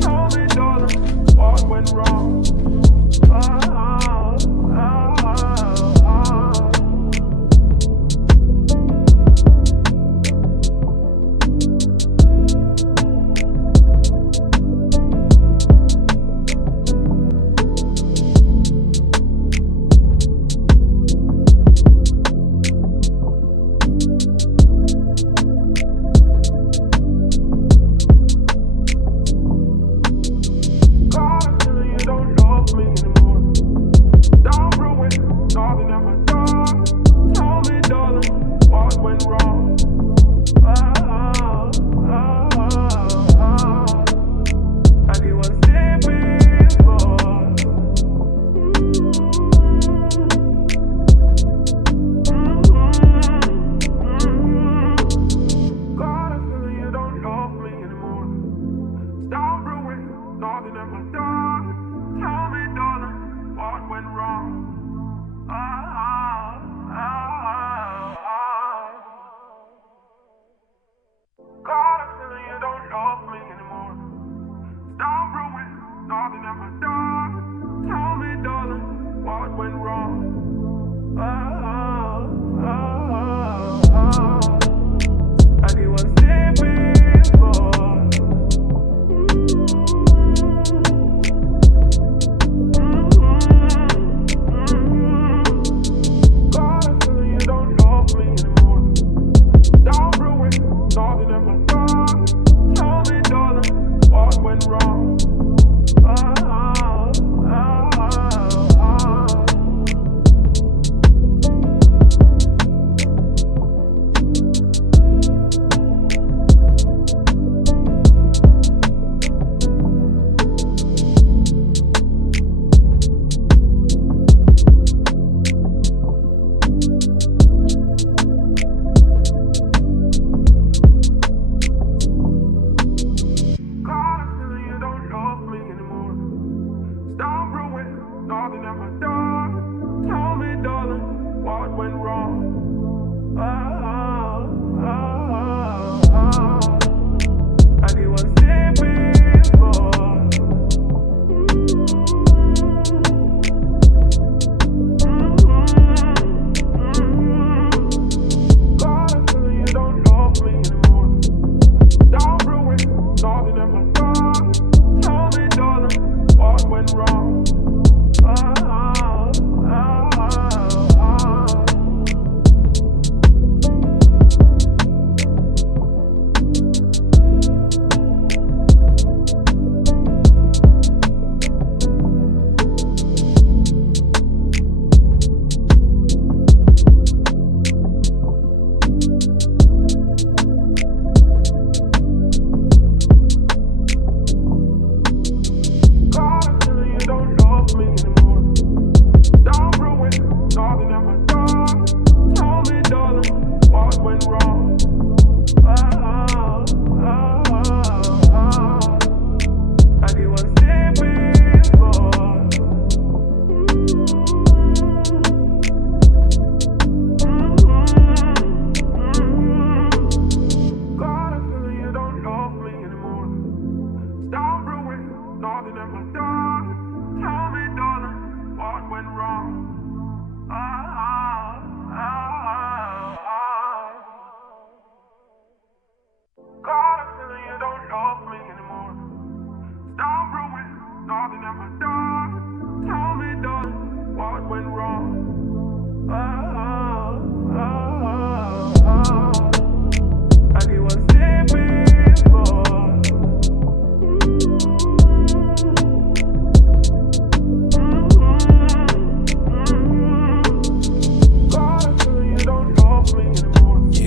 Tell me, darling, what went wrong?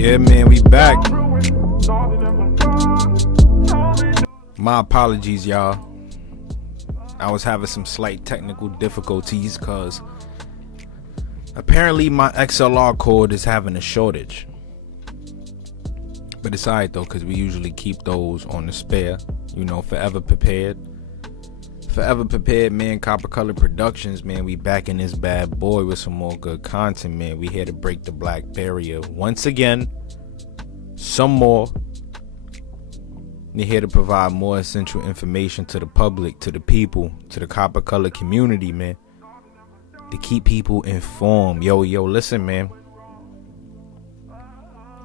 Yeah, man, we back. My apologies, y'all. I was having some slight technical difficulties because apparently my XLR cord is having a shortage. But it's alright though, because we usually keep those on the spare. You know, forever prepared. Forever prepared, man. Copper Color Productions, man. We back in this bad boy with some more good content, man. We here to break the black barrier once again. Some more. They're here to provide more essential information to the public, to the people, to the copper color community, man. To keep people informed. Yo, listen, man.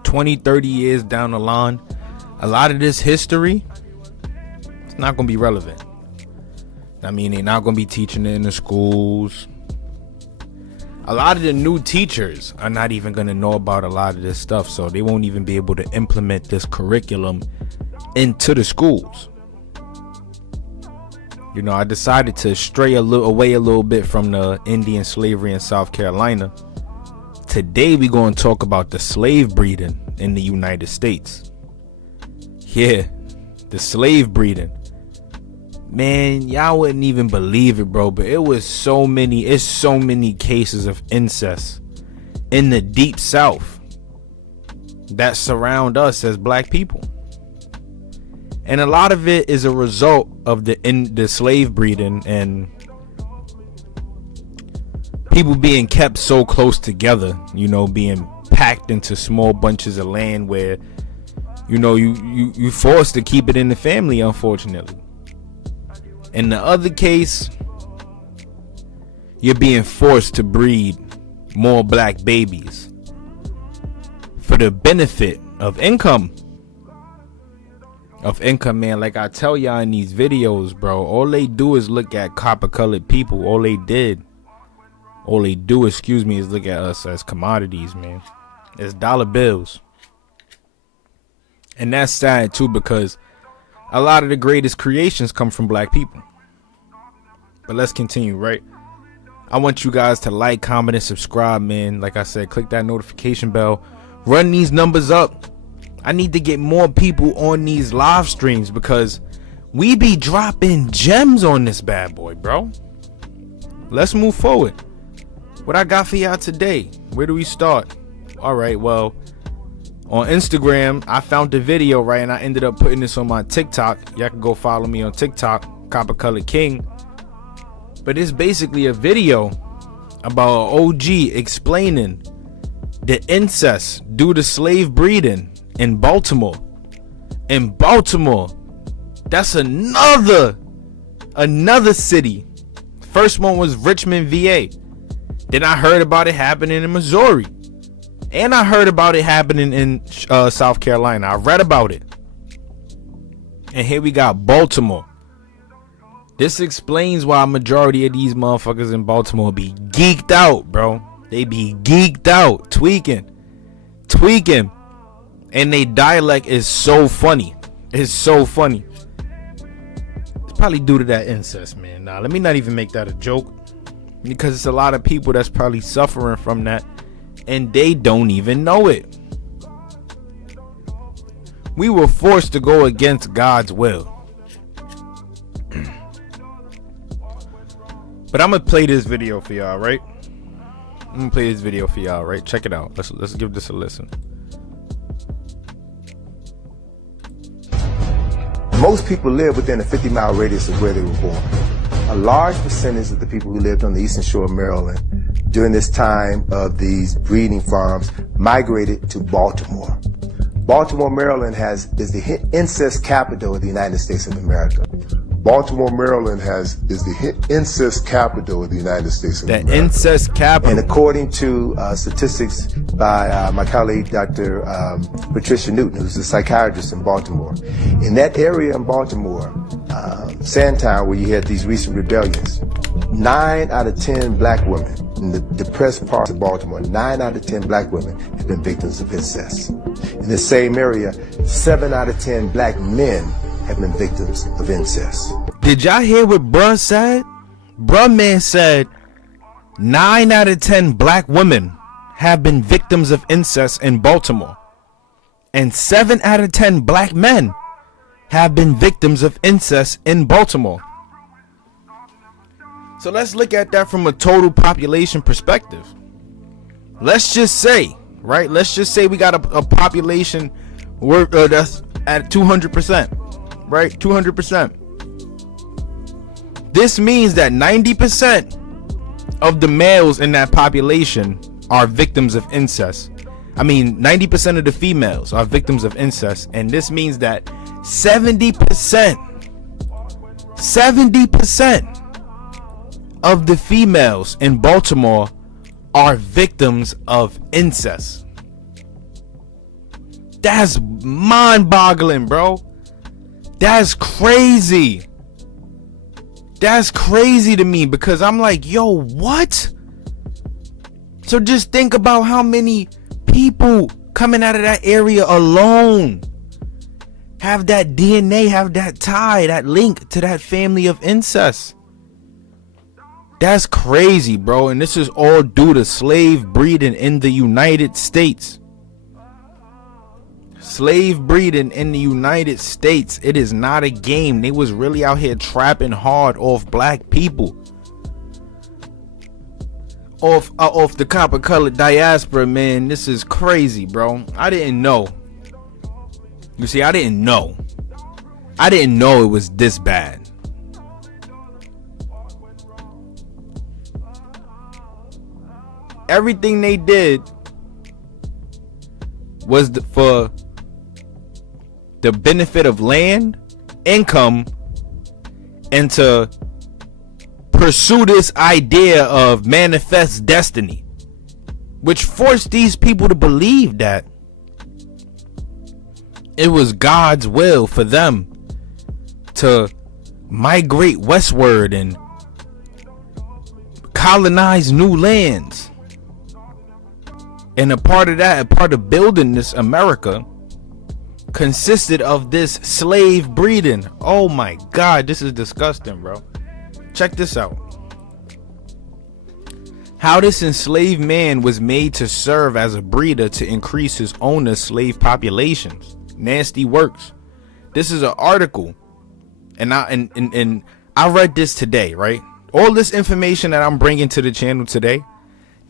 20, 30 years down the line, a lot of this history, it's not going to be relevant. I mean, they're not going to be teaching it in the schools. A lot of the new teachers are not even going to know about a lot of this stuff, so they won't even be able to implement this curriculum into the schools. You know, I decided to stray away a little bit from the Indian slavery in South Carolina. Today we're going to talk about the slave breeding in the United States. Yeah, the slave breeding. Man, y'all wouldn't even believe it, bro, but it's so many cases of incest in the deep South that surround us as black people. And a lot of it is a result of the slave breeding and people being kept so close together, you know, being packed into small bunches of land where, you know, you forced to keep it in the family, unfortunately. In the other case, you're being forced to breed more black babies for the benefit of income. Man, like I tell y'all in these videos, bro, all they do is look at copper colored people. All they do, is look at us as commodities, man. As dollar bills. And that's sad too, because a lot of the greatest creations come from black people. But let's continue, right? I want you guys to like, comment, and subscribe, man. Like I said, click that notification bell. Run these numbers up. I need to get more people on these live streams because we be dropping gems on this bad boy, bro. Let's move forward. What I got for y'all today? Where do we start? All right, well, on Instagram, I found the video, right, and I ended up putting this on my TikTok. Y'all can go follow me on TikTok, Copper Color King. But it's basically a video about an OG explaining the incest due to slave breeding in Baltimore. In Baltimore, that's another city. First one was Richmond, VA. Then I heard about it happening in Missouri. And I heard about it happening in South Carolina. I read about it. And here we got Baltimore. This explains why a majority of these motherfuckers in Baltimore be geeked out, bro. They be geeked out, tweaking. And they dialect is so funny. It's so funny. It's probably due to that incest, man. Nah, let me not even make that a joke. Because it's a lot of people that's probably suffering from that. And they don't even know it. We were forced to go against God's will. But I'm gonna play this video for y'all, right? Check it out. Let's give this a listen. Most people live within a 50-mile radius of where they were born. A large percentage of the people who lived on the eastern shore of Maryland during this time of these breeding farms migrated to Baltimore. Baltimore, Maryland is the incest capital of the United States of America. Baltimore, Maryland is the incest capital of the United States of America. The incest capital. And according to statistics by my colleague, Dr. Patricia Newton, who's a psychiatrist in Baltimore, in that area in Baltimore, Sandtown, where you had these recent rebellions, 9 out of 10 black women in the depressed parts of Baltimore, 9 out of 10 black women have been victims of incest. In the same area, 7 out of 10 black men have been victims of incest. Did y'all hear what bruh said? Bruh man said 9 out of 10 black women have been victims of incest in Baltimore. And 7 out of 10 black men have been victims of incest in Baltimore. So let's look at that from a total population perspective. Let's just say, right? Let's just say we got a population that's at 200%, right? 200%. This means that 90% of the males in that population are victims of incest. I mean, 90% of the females are victims of incest. And this means that 70% of the females in Baltimore are victims of incest. That's mind-boggling, bro. That's crazy. That's crazy to me, because I'm like, yo, what? So just think about how many people coming out of that area alone have that DNA, have that tie, that link to that family of incest. That's crazy, bro. And this is all due to slave breeding in the United States. Slave breeding in the United States. It is not a game. They was really out here trapping hard off black people. Off the copper colored diaspora, man. This is crazy, bro. I didn't know. You see, I didn't know it was this bad. Everything they did was for the benefit of land, income, and to pursue this idea of manifest destiny, which forced these people to believe that it was God's will for them to migrate westward and colonize new lands. And a part of building this America consisted of this slave breeding. Oh my God, this is disgusting, bro. Check this out. How this enslaved man was made to serve as a breeder to increase his owner's slave populations. Nasty works. This is an article, and I read this today, right? All this information that I'm bringing to the channel today,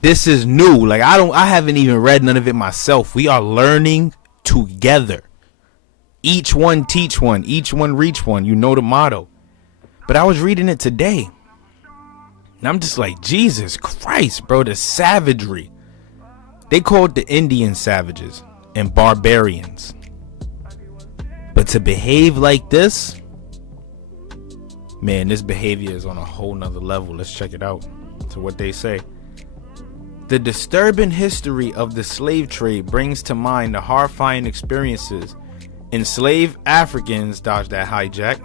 this is new. Like I haven't even read none of it myself. We are learning together. Each one teach one, each one reach one. You know the motto. But I was reading it today, and I'm just like, Jesus Christ, bro, the savagery. They called the Indian savages and barbarians. But to behave like this, man, this behavior is on a whole nother level. Let's check it out. To what they say. The disturbing history of the slave trade brings to mind the horrifying experiences enslaved Africans, dodge that hijack,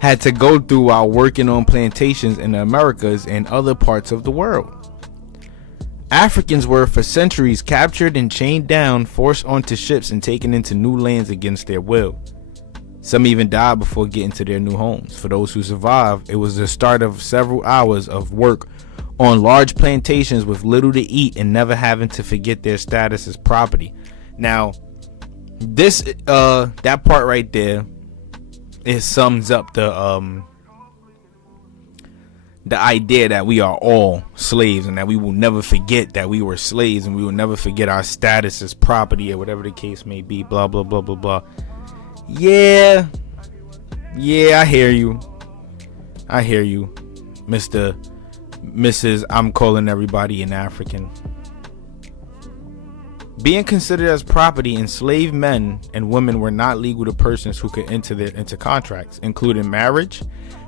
had to go through while working on plantations in the Americas and other parts of the world. Africans were for centuries captured and chained down, forced onto ships, and taken into new lands against their will. Some even died before getting to their new homes. For those who survived, it was the start of several hours of work on large plantations with little to eat and never having to forget their status as property. Now, this that part right there, it sums up the idea that we are all slaves and that we will never forget that we were slaves and we will never forget our status as property or whatever the case may be. Blah blah blah blah blah. Yeah, I hear you, Mrs. I'm calling everybody an African. Being considered as property, enslaved men and women were not legal to persons who could enter into contracts, including marriage.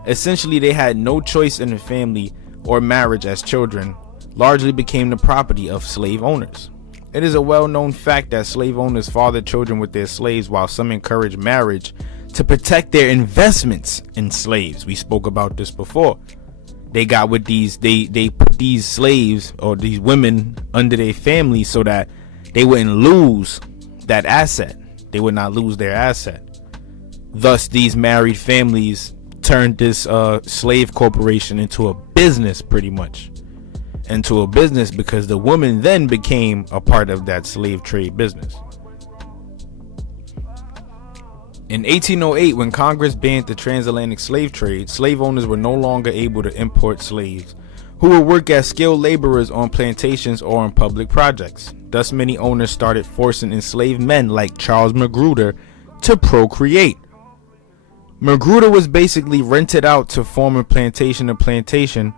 Essentially, they had no choice in the family or marriage, as children largely became the property of slave owners. It is a well-known fact that slave owners fathered children with their slaves, while some encouraged marriage to protect their investments in slaves. We spoke about this before. They got with these, they put these slaves or these women under their family so that they wouldn't lose that asset. They would not lose their asset. Thus, these married families turned this slave corporation into a business, pretty much. Into a business because the woman then became a part of that slave trade business. In 1808, when Congress banned the transatlantic slave trade, slave owners were no longer able to import slaves who would work as skilled laborers on plantations or on public projects. Thus, many owners started forcing enslaved men like Charles Magruder to procreate. Magruder was basically rented out to form a plantation to plantation.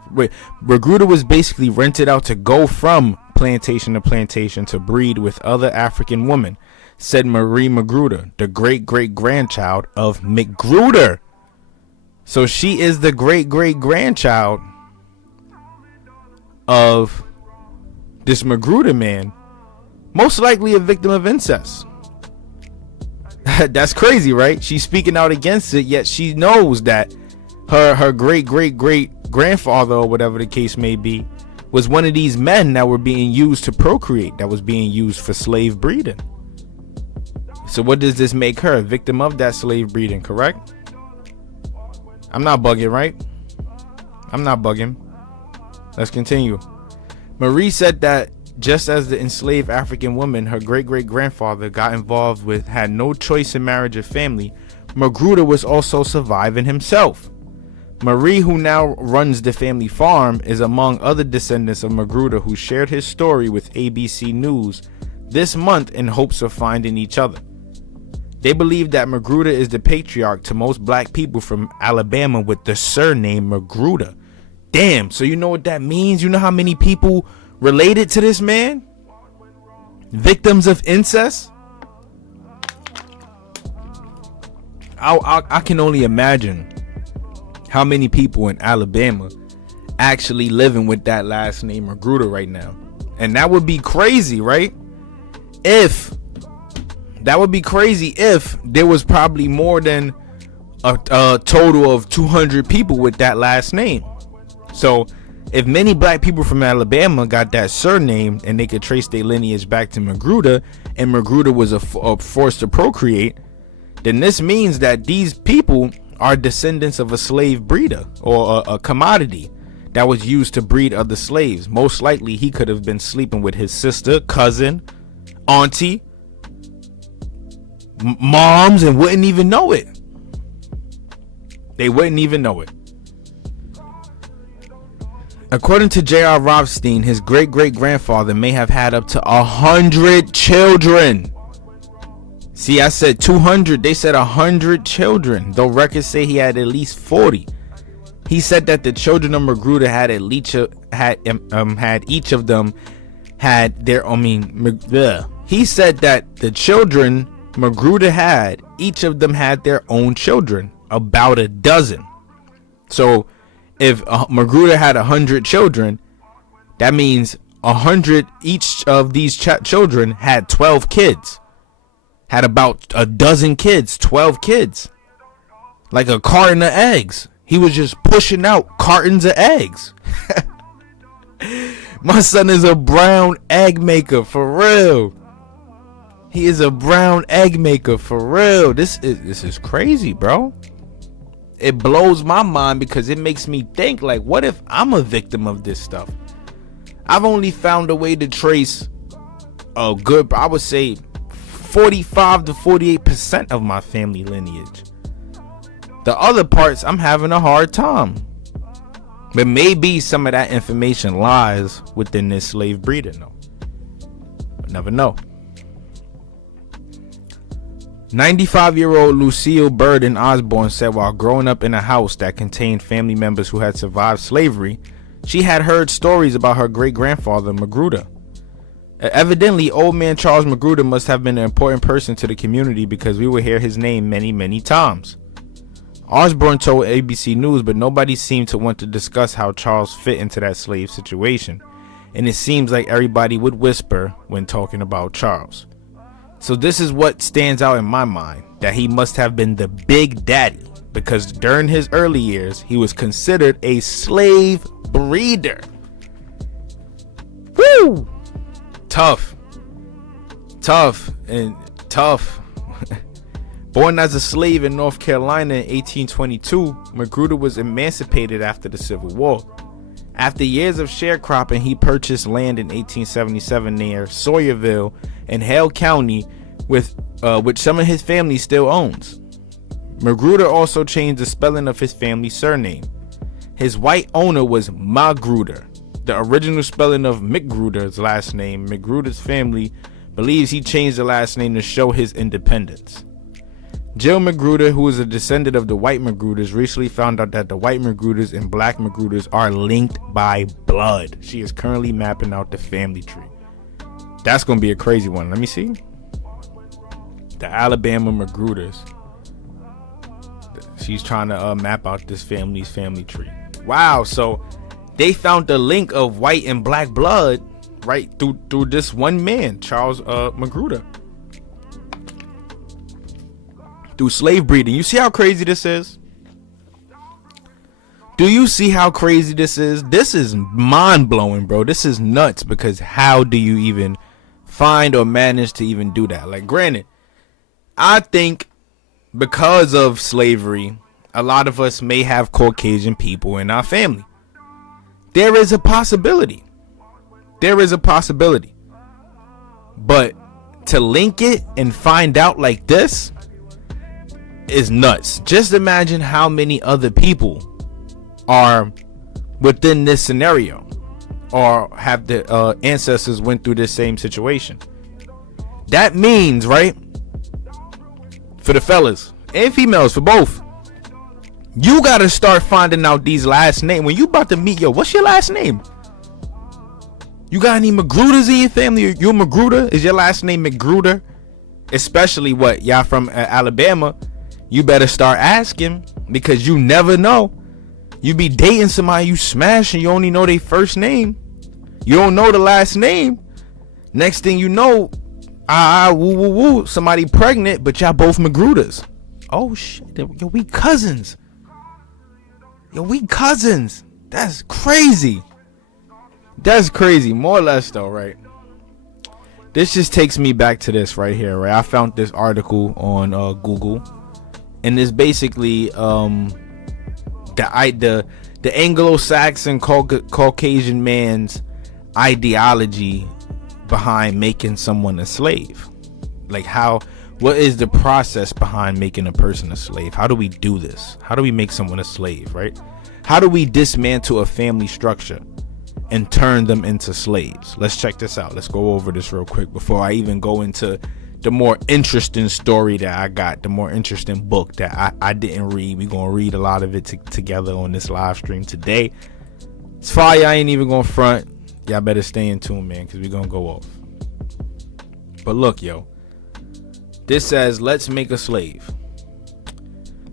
Magruder was basically rented out to go from plantation to plantation to breed with other African women. said Marie Magruder, the great-great-grandchild of Magruder. So she is the great-great-grandchild of this Magruder man, most likely a victim of incest. That's crazy, right? She's speaking out against it, yet she knows that her great-great-great-grandfather, or whatever the case may be, was one of these men that were being used to procreate, that was being used for slave breeding. So what does this make her? A victim of that slave breeding, correct? I'm not bugging, right? I'm not bugging. Let's continue. Marie said that just as the enslaved African woman her great-great-grandfather got involved with had no choice in marriage or family, Magruder was also surviving himself. Marie, who now runs the family farm, is among other descendants of Magruder who shared his story with ABC News this month in hopes of finding each other. They believe that Magruder is the patriarch to most black people from Alabama with the surname Magruder. Damn, so you know what that means? You know how many people related to this man? Victims of incest? I can only imagine how many people in Alabama actually living with that last name Magruder right now. And that would be crazy, right? If there was probably more than a total of 200 people with that last name. So if many black people from Alabama got that surname and they could trace their lineage back to Magruder, and Magruder was a force to procreate, then this means that these people are descendants of a slave breeder, or a commodity that was used to breed other slaves. Most likely he could have been sleeping with his sister, cousin, auntie, moms, and wouldn't even know it. They wouldn't even know it. According to J.R. Rothstein, his great-great-grandfather may have had up to 100 children. See, I said 200. They said 100 children, though records say he had at least 40. He said that the children of Magruder had at least had each of them had their. He said that the children Magruder had, each of them had their own children, about a dozen. So if Magruder had 100 children, that means 100 each of these children had 12 kids. Had about a dozen kids, 12 kids. Like a carton of eggs. He was just pushing out cartons of eggs. My son is a brown egg maker, for real. He is a brown egg maker, for real. This is crazy, bro. It blows my mind because it makes me think, like, what if I'm a victim of this stuff? I've only found a way to trace a good, I would say, 45 to 48% of my family lineage. The other parts, I'm having a hard time. But maybe some of that information lies within this slave breeding, though. But never know. 95-year-old Lucille Burden Osborne said while growing up in a house that contained family members who had survived slavery, she had heard stories about her great-grandfather Magruder. Evidently, old man Charles Magruder must have been an important person to the community because we would hear his name many, many times. Osborne told ABC News, but nobody seemed to want to discuss how Charles fit into that slave situation, and it seems like everybody would whisper when talking about Charles. So this is what stands out in my mind, that he must have been the big daddy, because during his early years, he was considered a slave breeder. Woo! Tough. Born as a slave in North Carolina in 1822, Magruder was emancipated after the Civil War. After years of sharecropping, he purchased land in 1877 near Sawyerville in Hale County, which some of his family still owns. Magruder also changed the spelling of his family's surname. His white owner was Magruder, the original spelling of Magruder's last name. Magruder's family believes he changed the last name to show his independence. Jill Magruder, who is a descendant of the white Magruders, recently found out that the white Magruders and black Magruders are linked by blood. She is currently mapping out the family tree. That's going to be a crazy one. Let me see. The Alabama Magruders. She's trying to map out this family's family tree. Wow, so they found the link of white and black blood right through this one man, Charles Magruder. Through slave breeding. You see how crazy this is? Do you see how crazy this is? This is mind-blowing, bro. This is nuts, because how do you even find or manage to even do that? Like, granted, I think because of slavery, a lot of us may have Caucasian people in our family. There is a possibility. There is a possibility. But to link it and find out like this is nuts. Just imagine how many other people are within this scenario or have the ancestors went through this same situation. That means, right, for the fellas and females, for both, you gotta start finding out these last names. When you about to meet, yo, what's your last name? You got any Magruders in your family? You a Magruder? Is your last name Magruder? Especially what, y'all from Alabama? You better start asking, because you never know. You be dating somebody, you smash, and you only know their first name. You don't know the last name. Next thing you know, woo woo woo, somebody pregnant, but y'all both Magruders. Oh shit, yo, we cousins. Yo, we cousins. That's crazy. That's crazy. More or less though, right? This just takes me back to this right here, right? I found this article on Google, and it's basically the Anglo-Saxon Caucasian man's ideology behind making someone a slave. Like, what is the process behind making a person a slave? How do we do this? How do we make someone a slave, right? How do we dismantle a family structure and turn them into slaves? Let's check this out. Let's go over this real quick before I even go into the more interesting story that I got, the more interesting book that I didn't read. We're going to read a lot of it together on this live stream today. It's fire. I ain't even going to front. Y'all better stay in tune, man, because we're going to go off. But look, yo. This says, let's make a slave.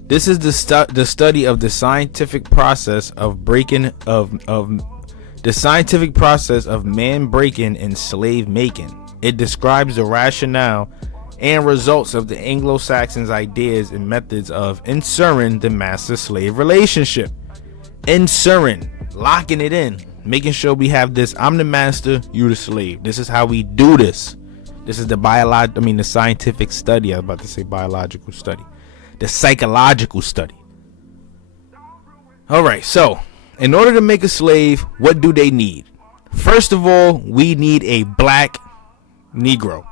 This is the study of the scientific process of the scientific process of man breaking and slave making. It describes the rationale and results of the Anglo-Saxons' ideas and methods of insuring the master-slave relationship. Insuring, locking it in, making sure we have this. I'm the master, you the slave. This is how we do this. This is the the scientific study. I was about to say biological study. The psychological study. All right, so in order to make a slave, what do they need? First of all, we need a black Negro.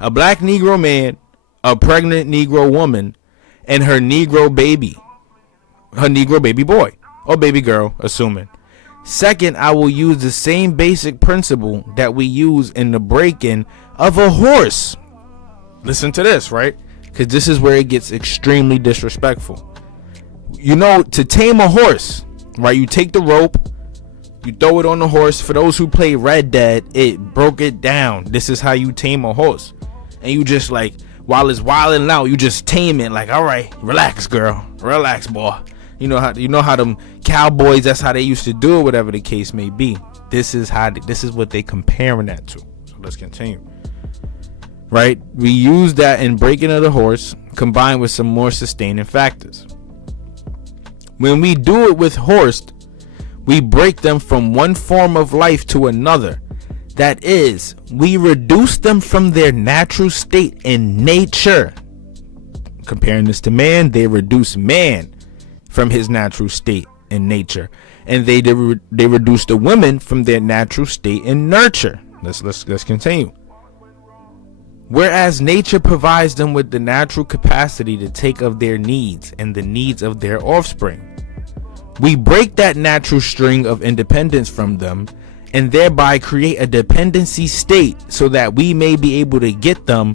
A black Negro man, a pregnant Negro woman, and her Negro baby. Her Negro baby boy. Or baby girl, assuming. Second, I will use the same basic principle that we use in the break-in of a horse. Listen to this, right? Because this is where it gets extremely disrespectful. You know, to tame a horse, right? You take the rope, you throw it on the horse. For those who play Red Dead, it broke it down. This is how you tame a horse. And you just, like, while it's wilding out, you just tame it. Like, all right, relax, girl. Relax, boy. You know how them cowboys, that's how they used to do it, whatever the case may be. This is what they comparing that to. So let's continue. Right? We use that in breaking of the horse, combined with some more sustaining factors. When we do it with horse, we break them from one form of life to another. That is, we reduce them from their natural state in nature. Comparing this to man, they reduce man from his natural state in nature, and they reduce the women from their natural state in nurture. Let's continue. Whereas nature provides them with the natural capacity to take of their needs and the needs of their offspring, we break that natural string of independence from them and thereby create a dependency state so that we may be able to get them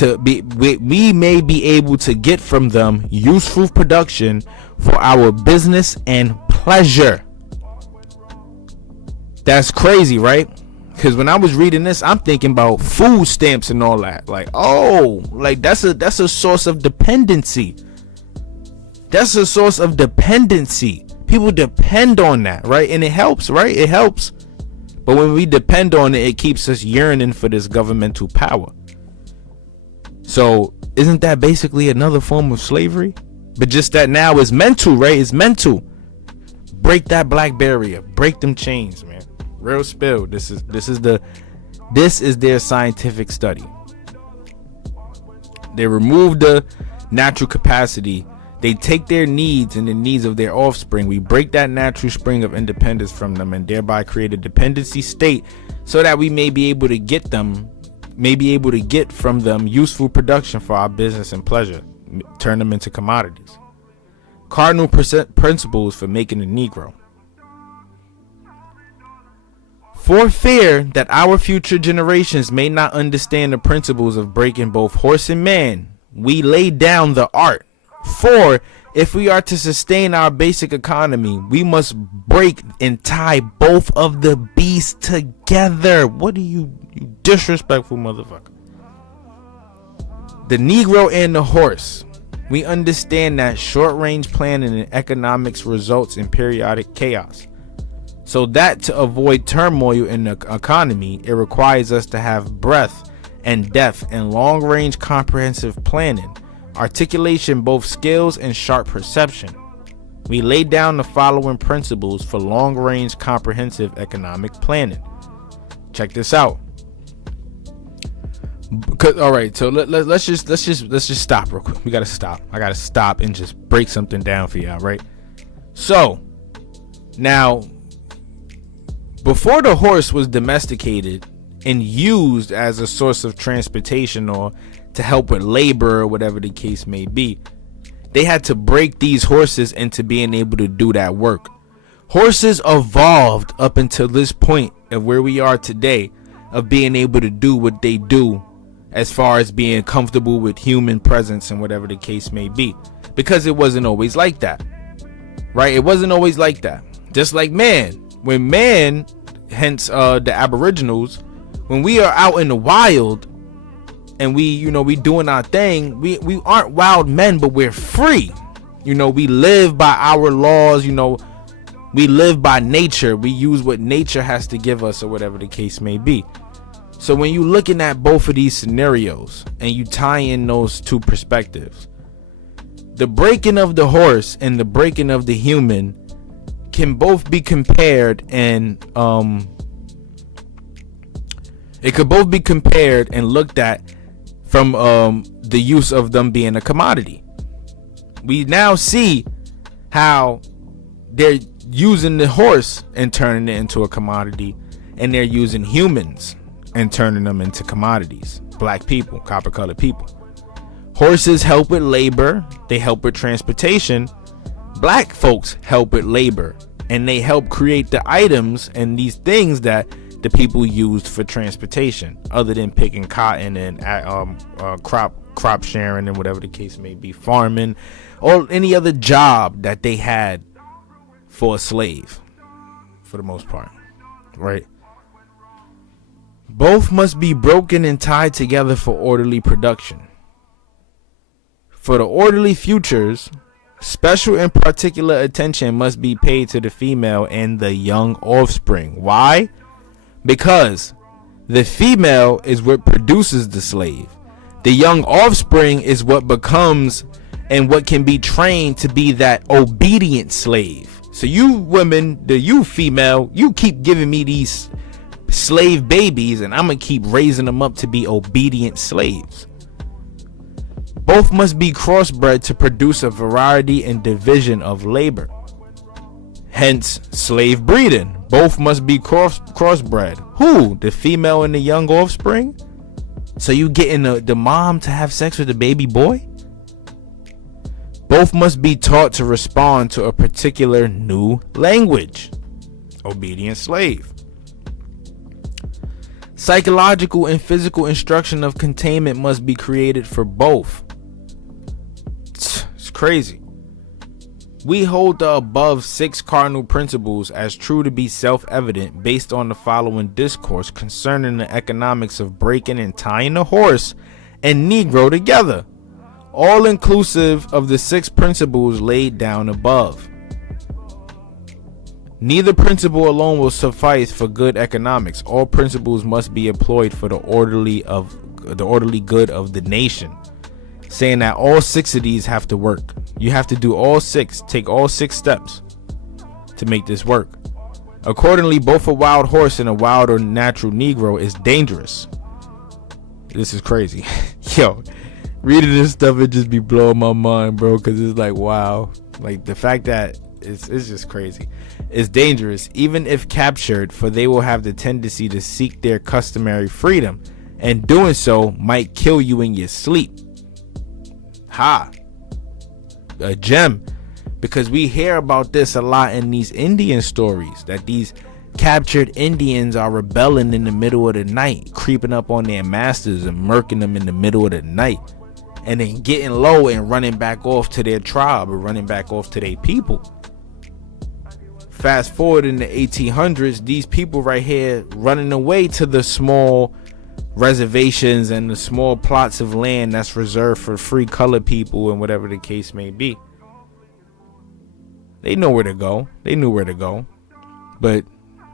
we may be able to get from them useful production for our business and pleasure. That's crazy, right? Because when I was reading this, I'm thinking about food stamps and all that. Like, oh, like that's a source of dependency. That's a source of dependency. People depend on that, right? And it helps, right? It helps. But when we depend on it, it keeps us yearning for this governmental power. So isn't that basically another form of slavery? But just that now is mental, right? It's mental. Break that black barrier. Break them chains, man. Real spill. This is their scientific study. They remove the natural capacity. They take their needs and the needs of their offspring. We break that natural spring of independence from them and thereby create a dependency state so that we may be able to get from them useful production for our business and pleasure. Turn them into commodities. Cardinal principles for making a Negro. For fear that our future generations may not understand the principles of breaking both horse and man, we lay down the art. For if we are to sustain our basic economy, we must break and tie both of the beasts together. What are you disrespectful motherfucker? The Negro and the horse. We understand that short-range planning and economics results in periodic chaos. So that to avoid turmoil in the economy, it requires us to have breadth and depth and long-range comprehensive planning, articulation, both skills and sharp perception. We lay down the following principles for long-range comprehensive economic planning. Check this out. All right, so let's just stop real quick. We gotta stop. I gotta stop and just break something down for y'all, right? So now, before the horse was domesticated and used as a source of transportation or to help with labor or whatever the case may be, they had to break these horses into being able to do that work. Horses evolved up until this point of where we are today of being able to do what they do as far as being comfortable with human presence and whatever the case may be, because it wasn't always like that, right? It wasn't always like that. Just like man, when man, hence the aboriginals, when we are out in the wild and we doing our thing, we aren't wild men, but we're free. We live by our laws. We live by nature. We use what nature has to give us or whatever the case may be. So when you looking at both of these scenarios and you tie in those two perspectives, the breaking of the horse and the breaking of the human can both be compared, and it could both be compared and looked at from the use of them being a commodity. We now see how they're using the horse and turning it into a commodity, and they're using humans and turning them into commodities. Black people, copper colored people. Horses help with labor, they help with transportation. Black folks help with labor, and they help create the items and these things that the people used for transportation, other than picking cotton and crop sharing and whatever the case may be, farming, or any other job that they had for a slave, for the most part, right? Both must be broken and tied together for orderly production. For the orderly futures, special and particular attention must be paid to the female and the young offspring. Why? Because the female is what produces the slave. The young offspring is what becomes and what can be trained to be that obedient slave. So you women, you female, you keep giving me these slave babies and I'm gonna keep raising them up to be obedient slaves. Both must be crossbred to produce a variety and division of labor. Hence slave breeding. Both must be crossbred. Who? The female and the young offspring? So you getting the mom to have sex with the baby boy? Both must be taught to respond to a particular new language. Obedient slave. Psychological and physical instruction of containment must be created for both. It's crazy. We hold the above 6 cardinal principles as true to be self-evident based on the following discourse concerning the economics of breaking and tying a horse and Negro together, all inclusive of the 6 principles laid down above. Neither principle alone will suffice for good economics. All principles must be employed for the orderly good of the nation. Saying that all 6 of these have to work. You have to do all 6, take all 6 steps to make this work. Accordingly, both a wild horse and a wild or natural Negro is dangerous. This is crazy. Yo, reading this stuff, it just be blowing my mind, bro, because it's like, wow. Like, the fact that it's just crazy. It's dangerous, even if captured, for they will have the tendency to seek their customary freedom, and doing so might kill you in your sleep. Ha! A gem, because we hear about this a lot in these Indian stories, that these captured Indians are rebelling in the middle of the night, creeping up on their masters and murking them in the middle of the night, and then getting low and running back off to their tribe or running back off to their people. Fast forward in the 1800s, these people right here running away to the small reservations and the small plots of land that's reserved for free colored people and whatever the case may be. They know where to go. They knew where to go. But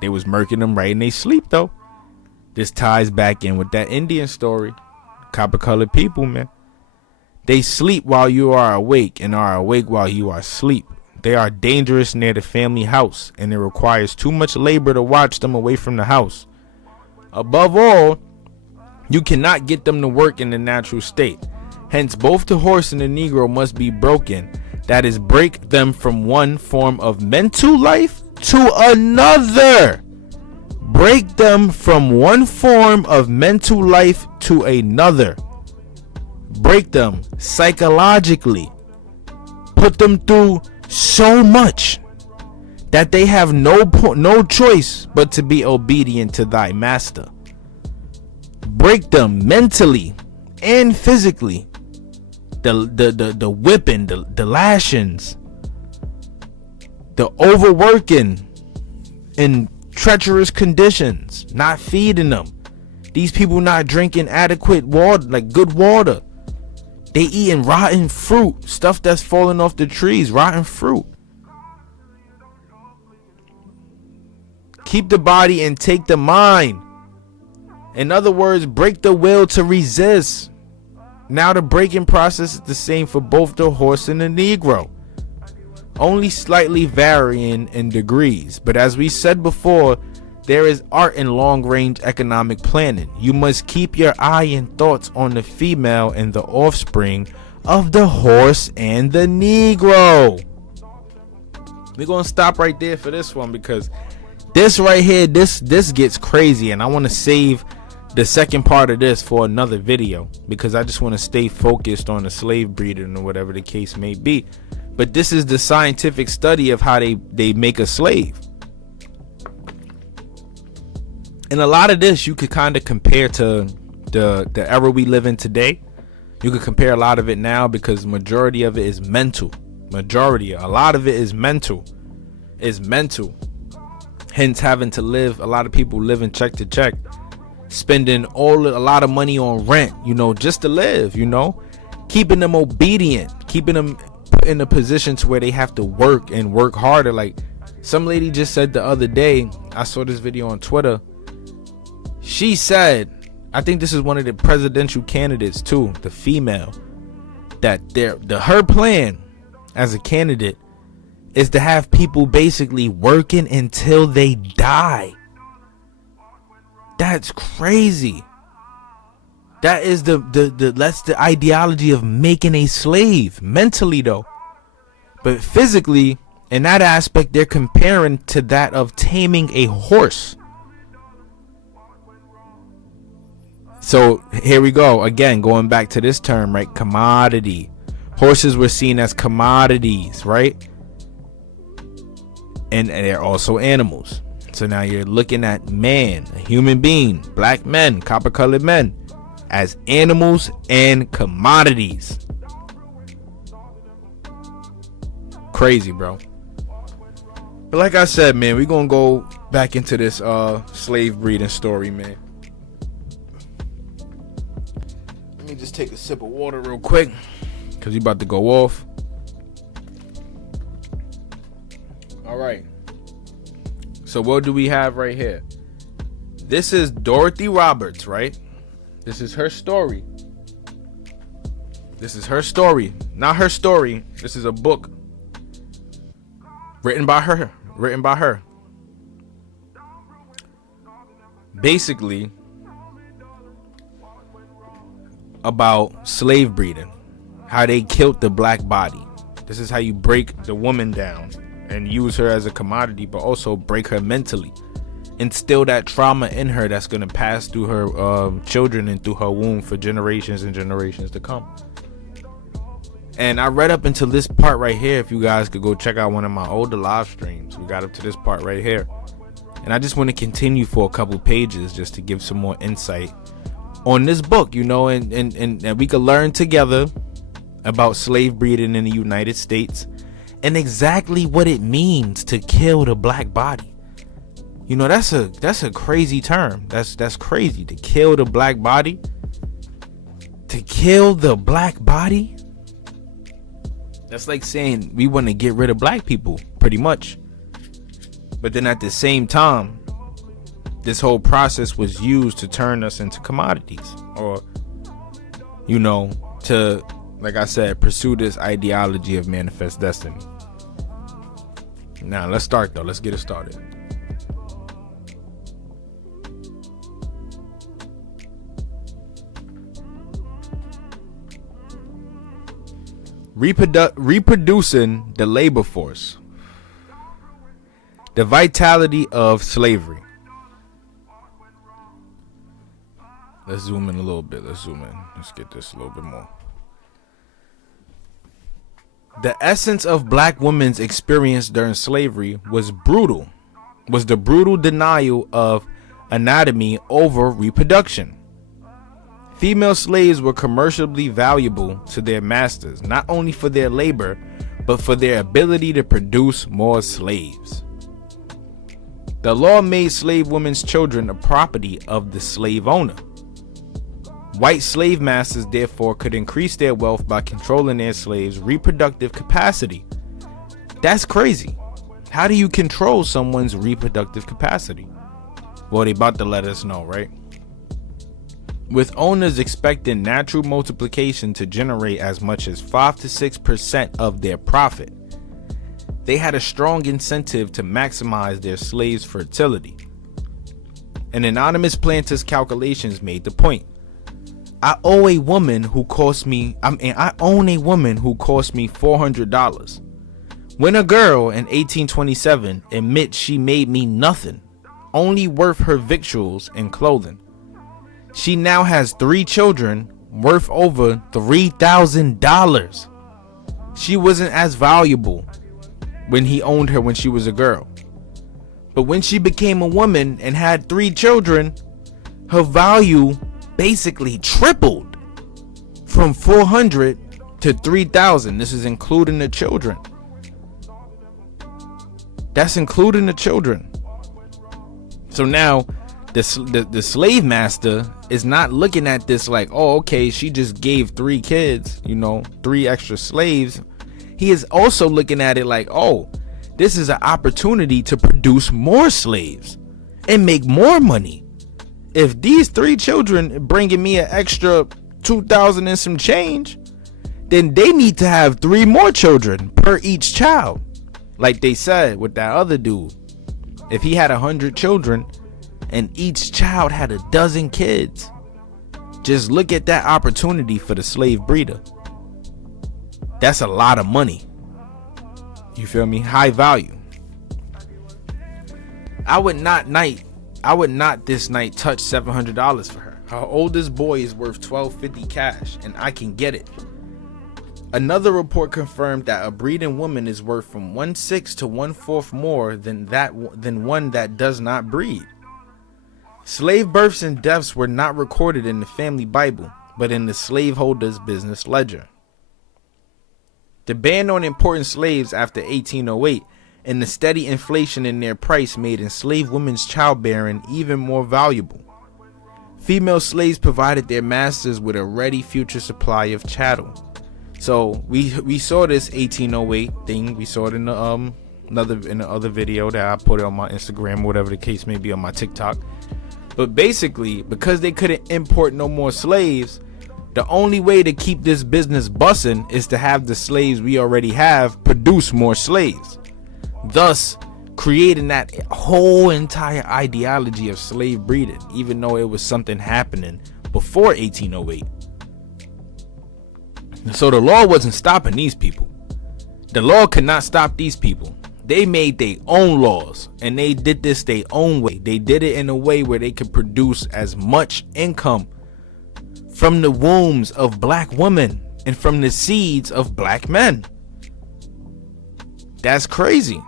they was murking them right in their sleep, though. This ties back in with that Indian story. Copper colored people, man. They sleep while you are awake and are awake while you are asleep. They are dangerous near the family house, and it requires too much labor to watch them away from the house. Above all, you cannot get them to work in the natural state. Hence, both the horse and the Negro must be broken. That is, break them from one form of mental life to another. Break them from one form of mental life to another. Break them psychologically. Put them through so much that they have no choice but to be obedient to thy master. Break them mentally and physically. The whipping, the lashings, the overworking in treacherous conditions, not feeding them. These people not drinking adequate water, like good water. They eating rotten fruit, stuff that's falling off the trees, rotten fruit. Keep the body and take the mind. In other words, break the will to resist. Now the breaking process is the same for both the horse and the Negro, only slightly varying in degrees. But as we said before, there is art in long-range economic planning. You must keep your eye and thoughts on the female and the offspring of the horse and the Negro. We're gonna stop right there for this one, because this right here, this gets crazy, and I want to save the second part of this for another video, because I just want to stay focused on the slave breeding or whatever the case may be. But this is the scientific study of how they make a slave. And a lot of this you could kind of compare to the era we live in today. You could compare a lot of it now, because majority of it is mental. A lot of it is mental. Hence having to live, a lot of people living check to check, spending a lot of money on rent, just to live, keeping them obedient, keeping them put in a position to where they have to work and work harder. Like some lady just said the other day, I saw this video on Twitter. She said, I think this is one of the presidential candidates too, the female, that her plan as a candidate is to have people basically working until they die. That's crazy. That is that's the ideology of making a slave, mentally though. But physically, in that aspect, they're comparing to that of taming a horse. So here we go again, going back to this term, right? Commodity. Horses were seen as commodities, right? And they're also animals. So now you're looking at man, a human being, black men, copper colored men, as animals and commodities. Crazy, bro. But like I said, man, we're gonna go back into this slave breeding story, man. Let me just take a sip of water real quick, because we about to go off. All right. So what do we have right here? This is Dorothy Roberts, right? This is her story. This is her story. Not her story. This is a book written by her. Basically about slave breeding. How they killed the black body. This is how you break the woman down and use her as a commodity, but also break her mentally. Instill that trauma in her that's going to pass through her children and through her womb for generations and generations to come. And I read up until this part right here. If you guys could go check out one of my older live streams, we got up to this part right here. And I just want to continue for a couple pages just to give some more insight on this book, you know, and we could learn together about slave breeding in the United States and exactly what it means to kill the black body. You know, that's a crazy term. That's crazy, to kill the black body. To kill the black body? That's like saying we want to get rid of black people, pretty much. But then at the same time, this whole process was used to turn us into commodities, or, you know, to, like I said, pursue this ideology of manifest destiny. Now let's start though. Let's get it started. Reproducing the labor force. The vitality of slavery. Let's zoom in a little bit. Let's get this a little bit more. The essence of black women's experience during slavery was the brutal denial of anatomy over reproduction. Female slaves were commercially valuable to their masters, not only for their labor, but for their ability to produce more slaves. The law made slave women's children a property of the slave owner. White slave masters therefore could increase their wealth by controlling their slaves' reproductive capacity. That's crazy. How do you control someone's reproductive capacity? Well, they about to let us know, right? With owners expecting natural multiplication to generate as much as 5 to 6% of their profit, they had a strong incentive to maximize their slaves' fertility. An anonymous planter's calculations made the point. I own a woman who cost me $400. When a girl in 1827 admits she made me nothing, only worth her victuals and clothing, she now has 3 children worth over $3,000. She wasn't as valuable when he owned her when she was a girl. But when she became a woman and had 3 children, her value basically tripled from 400 to 3,000. This is including the children. That's including the children. So now the slave master is not looking at this like, oh, okay, she just gave 3 kids, 3 extra slaves. He is also looking at it like, oh, this is an opportunity to produce more slaves and make more money. If these 3 children bringing me an extra 2,000 and some change, then they need to have 3 more children per each child. Like they said with that other dude, if he had 100 children and each child had a dozen kids, just look at that opportunity for the slave breeder. That's a lot of money. You feel me? High value. I would not this night touch $700 for her. Her oldest boy is worth $1,250 cash, and I can get it. Another report confirmed that a breeding woman is worth from 1/6 to 1/4 more than one that does not breed. Slave births and deaths were not recorded in the family Bible, but in the slaveholder's business ledger. The ban on importing slaves after 1808 and the steady inflation in their price made enslaved women's childbearing even more valuable. Female slaves provided their masters with a ready future supply of chattel. So we saw this 1808 thing. We saw it in the other video that I put on my Instagram or whatever the case may be, on my TikTok. But basically, because they couldn't import no more slaves, the only way to keep this business bussin' is to have the slaves we already have produce more slaves, thus creating that whole entire ideology of slave breeding, even though it was something happening before 1808. So the law wasn't stopping these people. The law could not stop these people. They made their own laws, and they did this their own way. They did it in a way where they could produce as much income from the wombs of black women and from the seeds of black men. That's crazy.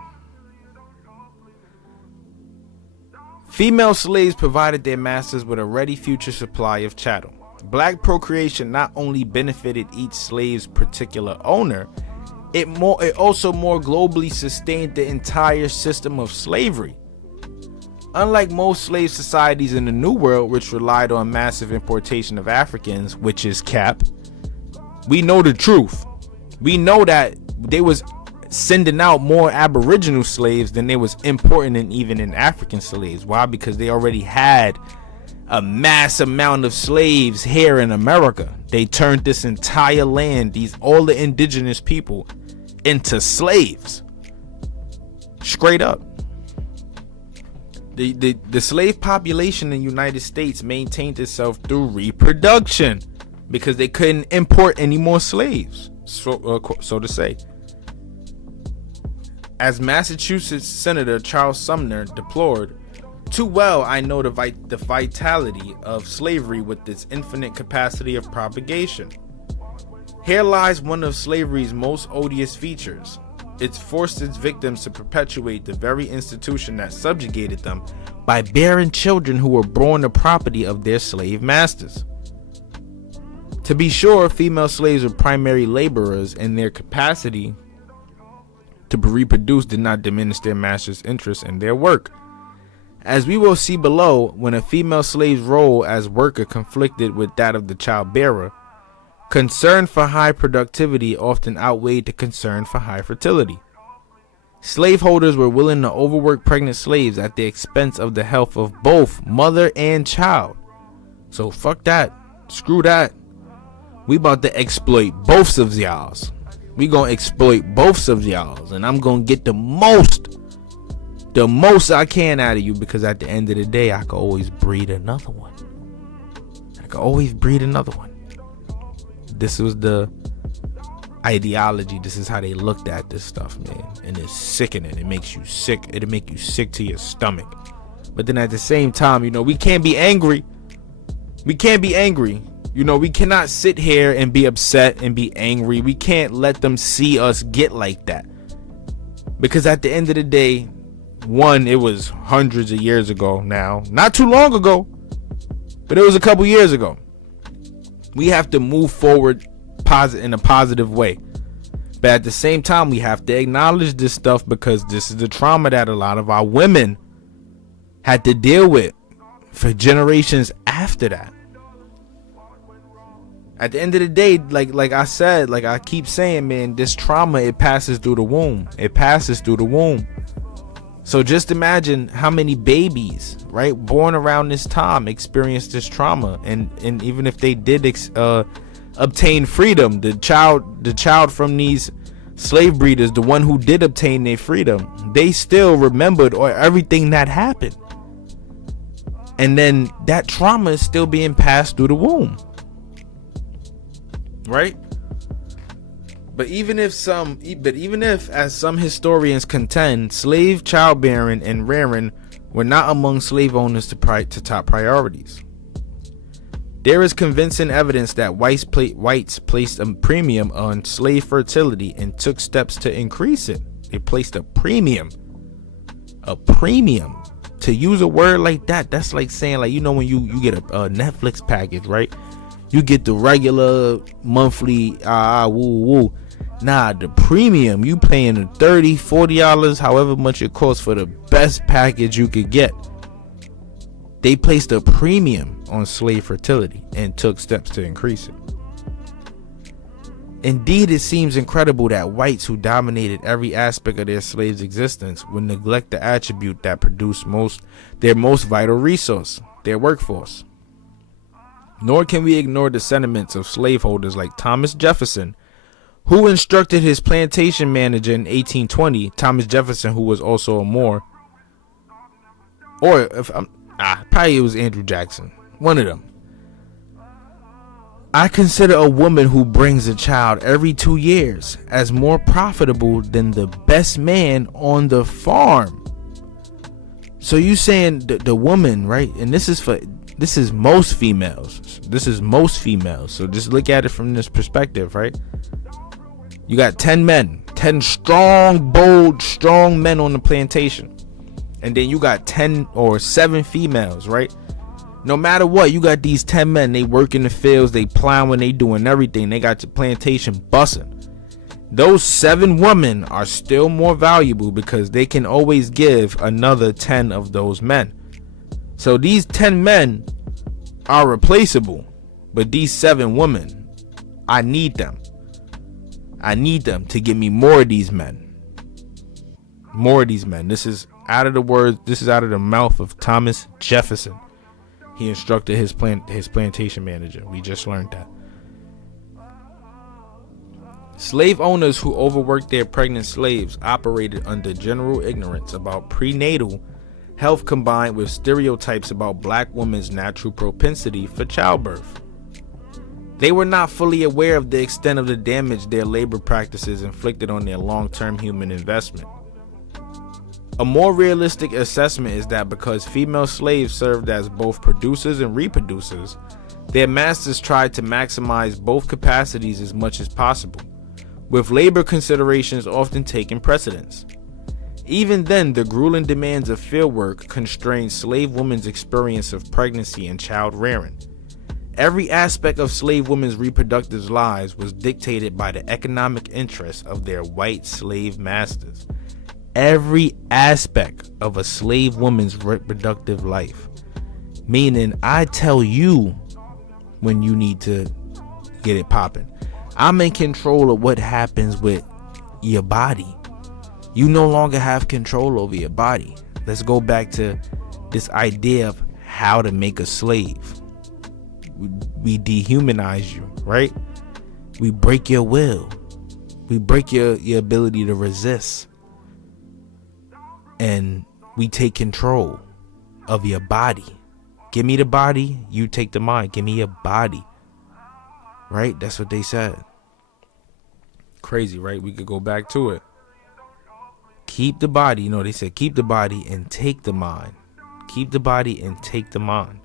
Female slaves provided their masters with a ready future supply of chattel. Black procreation not only benefited each slave's particular owner, it also more globally sustained the entire system of slavery. Unlike most slave societies in the New World, which relied on massive importation of Africans, which is cap, we know the truth. We know that they was sending out more Aboriginal slaves than they was importing in even in African slaves. Why? Because they already had a mass amount of slaves here in America. They turned this entire land, all the indigenous people, into slaves. Straight up. The slave population in the United States maintained itself through reproduction because they couldn't import any more slaves, so to say. As Massachusetts Senator Charles Sumner deplored, "Too well I know the vitality of slavery with its infinite capacity of propagation. Here lies one of slavery's most odious features. It's forced its victims to perpetuate the very institution that subjugated them by bearing children who were born the property of their slave masters." To be sure, female slaves were primary laborers, and their capacity to reproduce did not diminish their master's interest in their work. As we will see below, when a female slave's role as worker conflicted with that of the childbearer, concern for high productivity often outweighed the concern for high fertility. Slaveholders were willing to overwork pregnant slaves at the expense of the health of both mother and child. So fuck that. Screw that. We about to exploit both of y'alls. We gonna exploit both of y'alls, and I'm gonna get the most I can out of you, because at the end of the day, I could always breed another one. This was the ideology. This is how they looked at this stuff, man, and it's sickening. It makes you sick. It'll make you sick to your stomach. But then at the same time, we can't be angry. We cannot sit here and be upset and be angry. We can't let them see us get like that, because at the end of the day, one, it was hundreds of years ago now, not too long ago, but it was a couple years ago. We have to move forward in a positive way, but at the same time, we have to acknowledge this stuff, because this is the trauma that a lot of our women had to deal with for generations after that. At the end of the day, like I said, like I keep saying, man, this trauma, it passes through the womb. So just imagine how many babies, right, born around this time experienced this trauma, and even if they did obtain freedom, the child from these slave breeders, the one who did obtain their freedom, they still remembered everything that happened, and then that trauma is still being passed through the womb, right? But even if, as some historians contend, slave childbearing and rearing were not among slave owners to top priorities, there is convincing evidence that whites placed a premium on slave fertility and took steps to increase it. They placed a premium. To use a word like that, that's like saying, like, when you get a Netflix package, right? You get the regular monthly woo. Nah, the premium, you paying the $30, $40, however much it costs for the best package you could get. They placed a premium on slave fertility and took steps to increase it. Indeed, it seems incredible that whites who dominated every aspect of their slaves' existence would neglect the attribute that produced their most vital resource, their workforce. Nor can we ignore the sentiments of slaveholders like Thomas Jefferson, who instructed his plantation manager in 1820, Thomas Jefferson, who was also a Moor, or if probably it was Andrew Jackson, one of them. I consider a woman who brings a child every 2 years as more profitable than the best man on the farm. So you saying the woman, right? And this is most females. This is most females. So just look at it from this perspective, right? You got 10 men, 10 strong, bold, strong men on the plantation. And then you got 10 or 7 females, right? No matter what, you got these 10 men. They work in the fields, they plowing, they doing everything. They got your plantation busting. Those 7 women are still more valuable because they can always give another 10 of those men. So these 10 men are replaceable, but these 7 women, I need them. I need them to give me more of these men. More of these men. This is out of the words. This is out of the mouth of Thomas Jefferson. He instructed his plantation manager. We just learned that. Slave owners who overworked their pregnant slaves operated under general ignorance about prenatal health combined with stereotypes about black women's natural propensity for childbirth. They were not fully aware of the extent of the damage their labor practices inflicted on their long-term human investment. A more realistic assessment is that because female slaves served as both producers and reproducers, their masters tried to maximize both capacities as much as possible, with labor considerations often taking precedence. Even then, the grueling demands of field work constrained slave women's experience of pregnancy and child rearing. Every aspect of slave women's reproductive lives was dictated by the economic interests of their white slave masters. Every aspect of a slave woman's reproductive life. Meaning, I tell you when you need to get it popping. I'm in control of what happens with your body. You no longer have control over your body. Let's go back to this idea of how to make a slave. We dehumanize you, right? We break your will. We break your ability to resist. And we take control of your body. Give me the body, you take the mind. Give me your body. Right? That's what they said. Crazy, right? We could go back to it. Keep the body. You know, they said keep the body and take the mind. Keep the body and take the mind.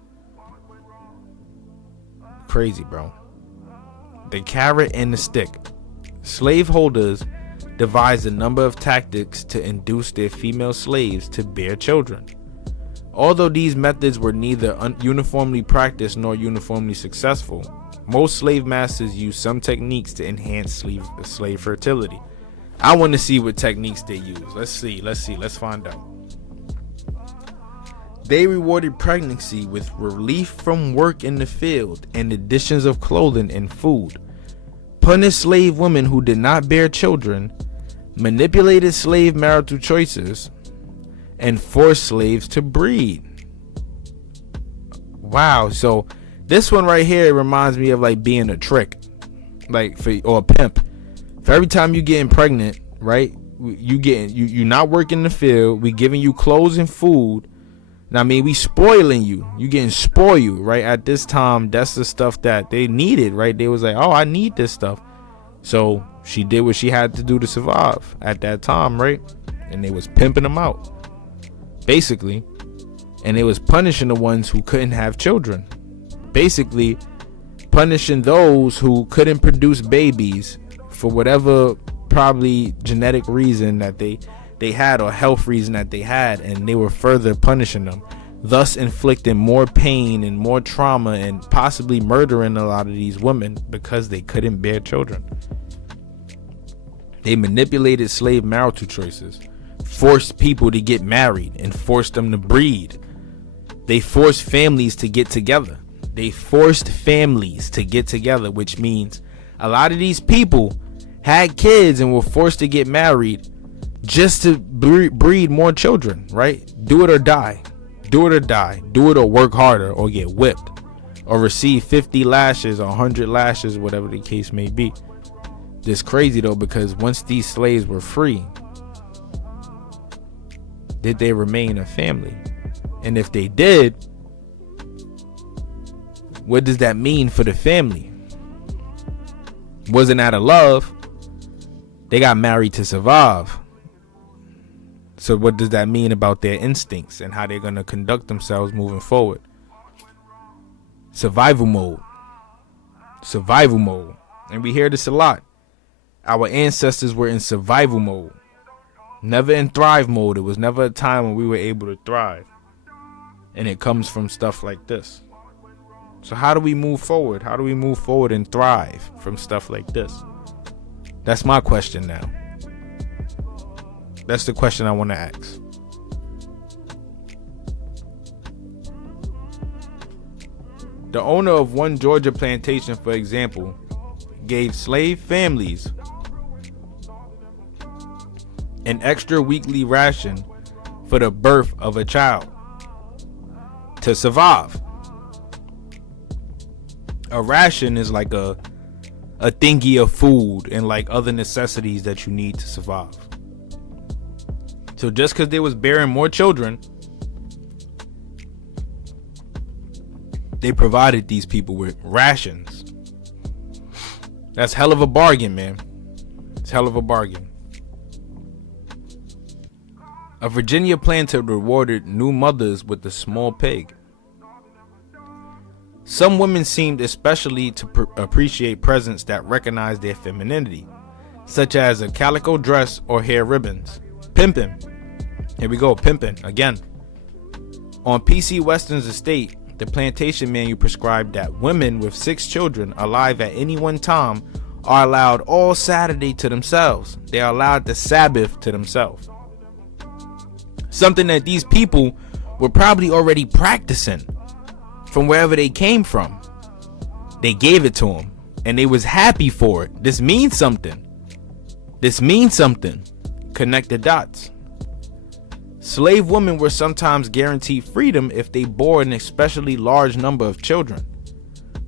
Crazy, bro. The carrot and the stick. Slaveholders devised a number of tactics to induce their female slaves to bear children. Although these methods were neither uniformly practiced nor uniformly successful, most slave masters used some techniques to enhance slave fertility. I want to see what techniques they use. Let's find out. They rewarded pregnancy with relief from work in the field and additions of clothing and food, punished slave women who did not bear children, manipulated slave marital choices, and forced slaves to breed. Wow, so this one right here reminds me of like being a trick, or a pimp. For every time you getting pregnant, right? You're not working in the field. We giving you clothes and food. Now, I mean, we spoiling you. You getting spoiled, right? At this time, that's the stuff that they needed, right? They was like, oh, I need this stuff. So she did what she had to do to survive at that time, right? And they was pimping them out, basically. And they was punishing the ones who couldn't have children. Basically, punishing those who couldn't produce babies for whatever probably genetic reason that they had, or health reason that they had, and they were further punishing them, thus inflicting more pain and more trauma and possibly murdering a lot of these women because they couldn't bear children. They manipulated slave marital choices, forced people to get married, and forced them to breed. They forced families to get together. Which means a lot of these people had kids and were forced to get married just to breed more children, right? Do it or die. Do it or work harder or get whipped or receive 50 lashes or 100 lashes, whatever the case may be. This crazy though, because once these slaves were free, did they remain a family? And if they did, what does that mean for the family? Wasn't out of love. They got married to survive. So what does that mean about their instincts and how they're going to conduct themselves moving forward? Survival mode. And we hear this a lot. Our ancestors were in survival mode, never in thrive mode. It was never a time when we were able to thrive. And it comes from stuff like this. So how do we move forward? How do we move forward and thrive from stuff like this? That's my question now. That's the question I want to ask. The owner of one Georgia plantation, for example, gave slave families an extra weekly ration for the birth of a child to survive. A ration is like a thingy of food and like other necessities that you need to survive. So just because they was bearing more children, they provided these people with rations. That's hell of a bargain, man. It's hell of a bargain. A Virginia planter rewarded new mothers with a small pig. Some women seemed especially to appreciate presents that recognized their femininity, such as a calico dress or hair ribbons. Pimping. Here we go, pimping again. On P.C. Weston's estate, the plantation manual prescribed that women with 6 children alive at any one time are allowed all Saturday to themselves. They are allowed the Sabbath to themselves. Something that these people were probably already practicing from wherever they came from. They gave it to them and they was happy for it. This means something. Connect the dots. Slave women were sometimes guaranteed freedom if they bore an especially large number of children.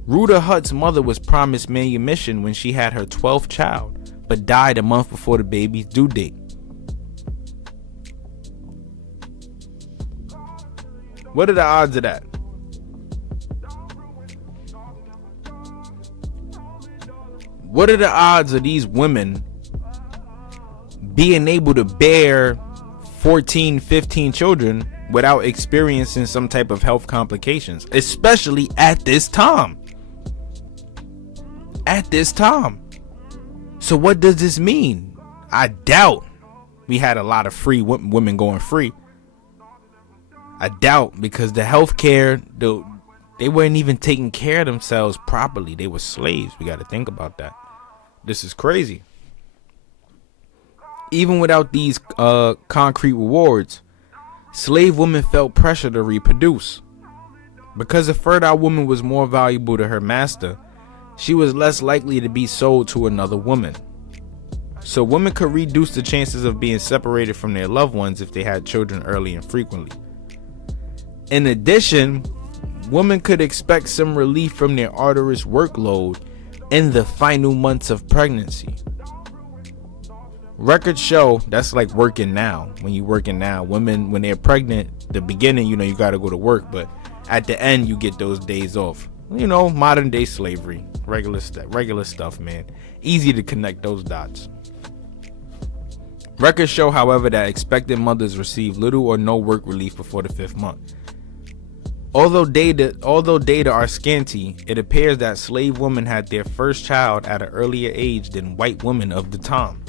Rhoda Hutt's mother was promised manumission when she had her 12th child, but died a month before the baby's due date. What are the odds of that? What are the odds of these women being able to bear 14, 15 children without experiencing some type of health complications, especially at this time? So what does this mean? I doubt we had a lot of free women going free. I doubt, because the healthcare, they weren't even taking care of themselves properly. They were slaves. We got to think about that. This is crazy. Even without these concrete rewards, slave women felt pressure to reproduce. Because a fertile woman was more valuable to her master, she was less likely to be sold to another woman. So women could reduce the chances of being separated from their loved ones if they had children early and frequently. In addition, women could expect some relief from their arduous workload in the final months of pregnancy. Records show that's like working now. When you're working now, women, when they're pregnant, the beginning, you got to go to work, but at the end, you get those days off. Modern day slavery, regular stuff, man. Easy to connect those dots. Records show, however, that expectant mothers receive little or no work relief before the 5th month. Although data are scanty, it appears that slave women had their first child at an earlier age than white women of the time.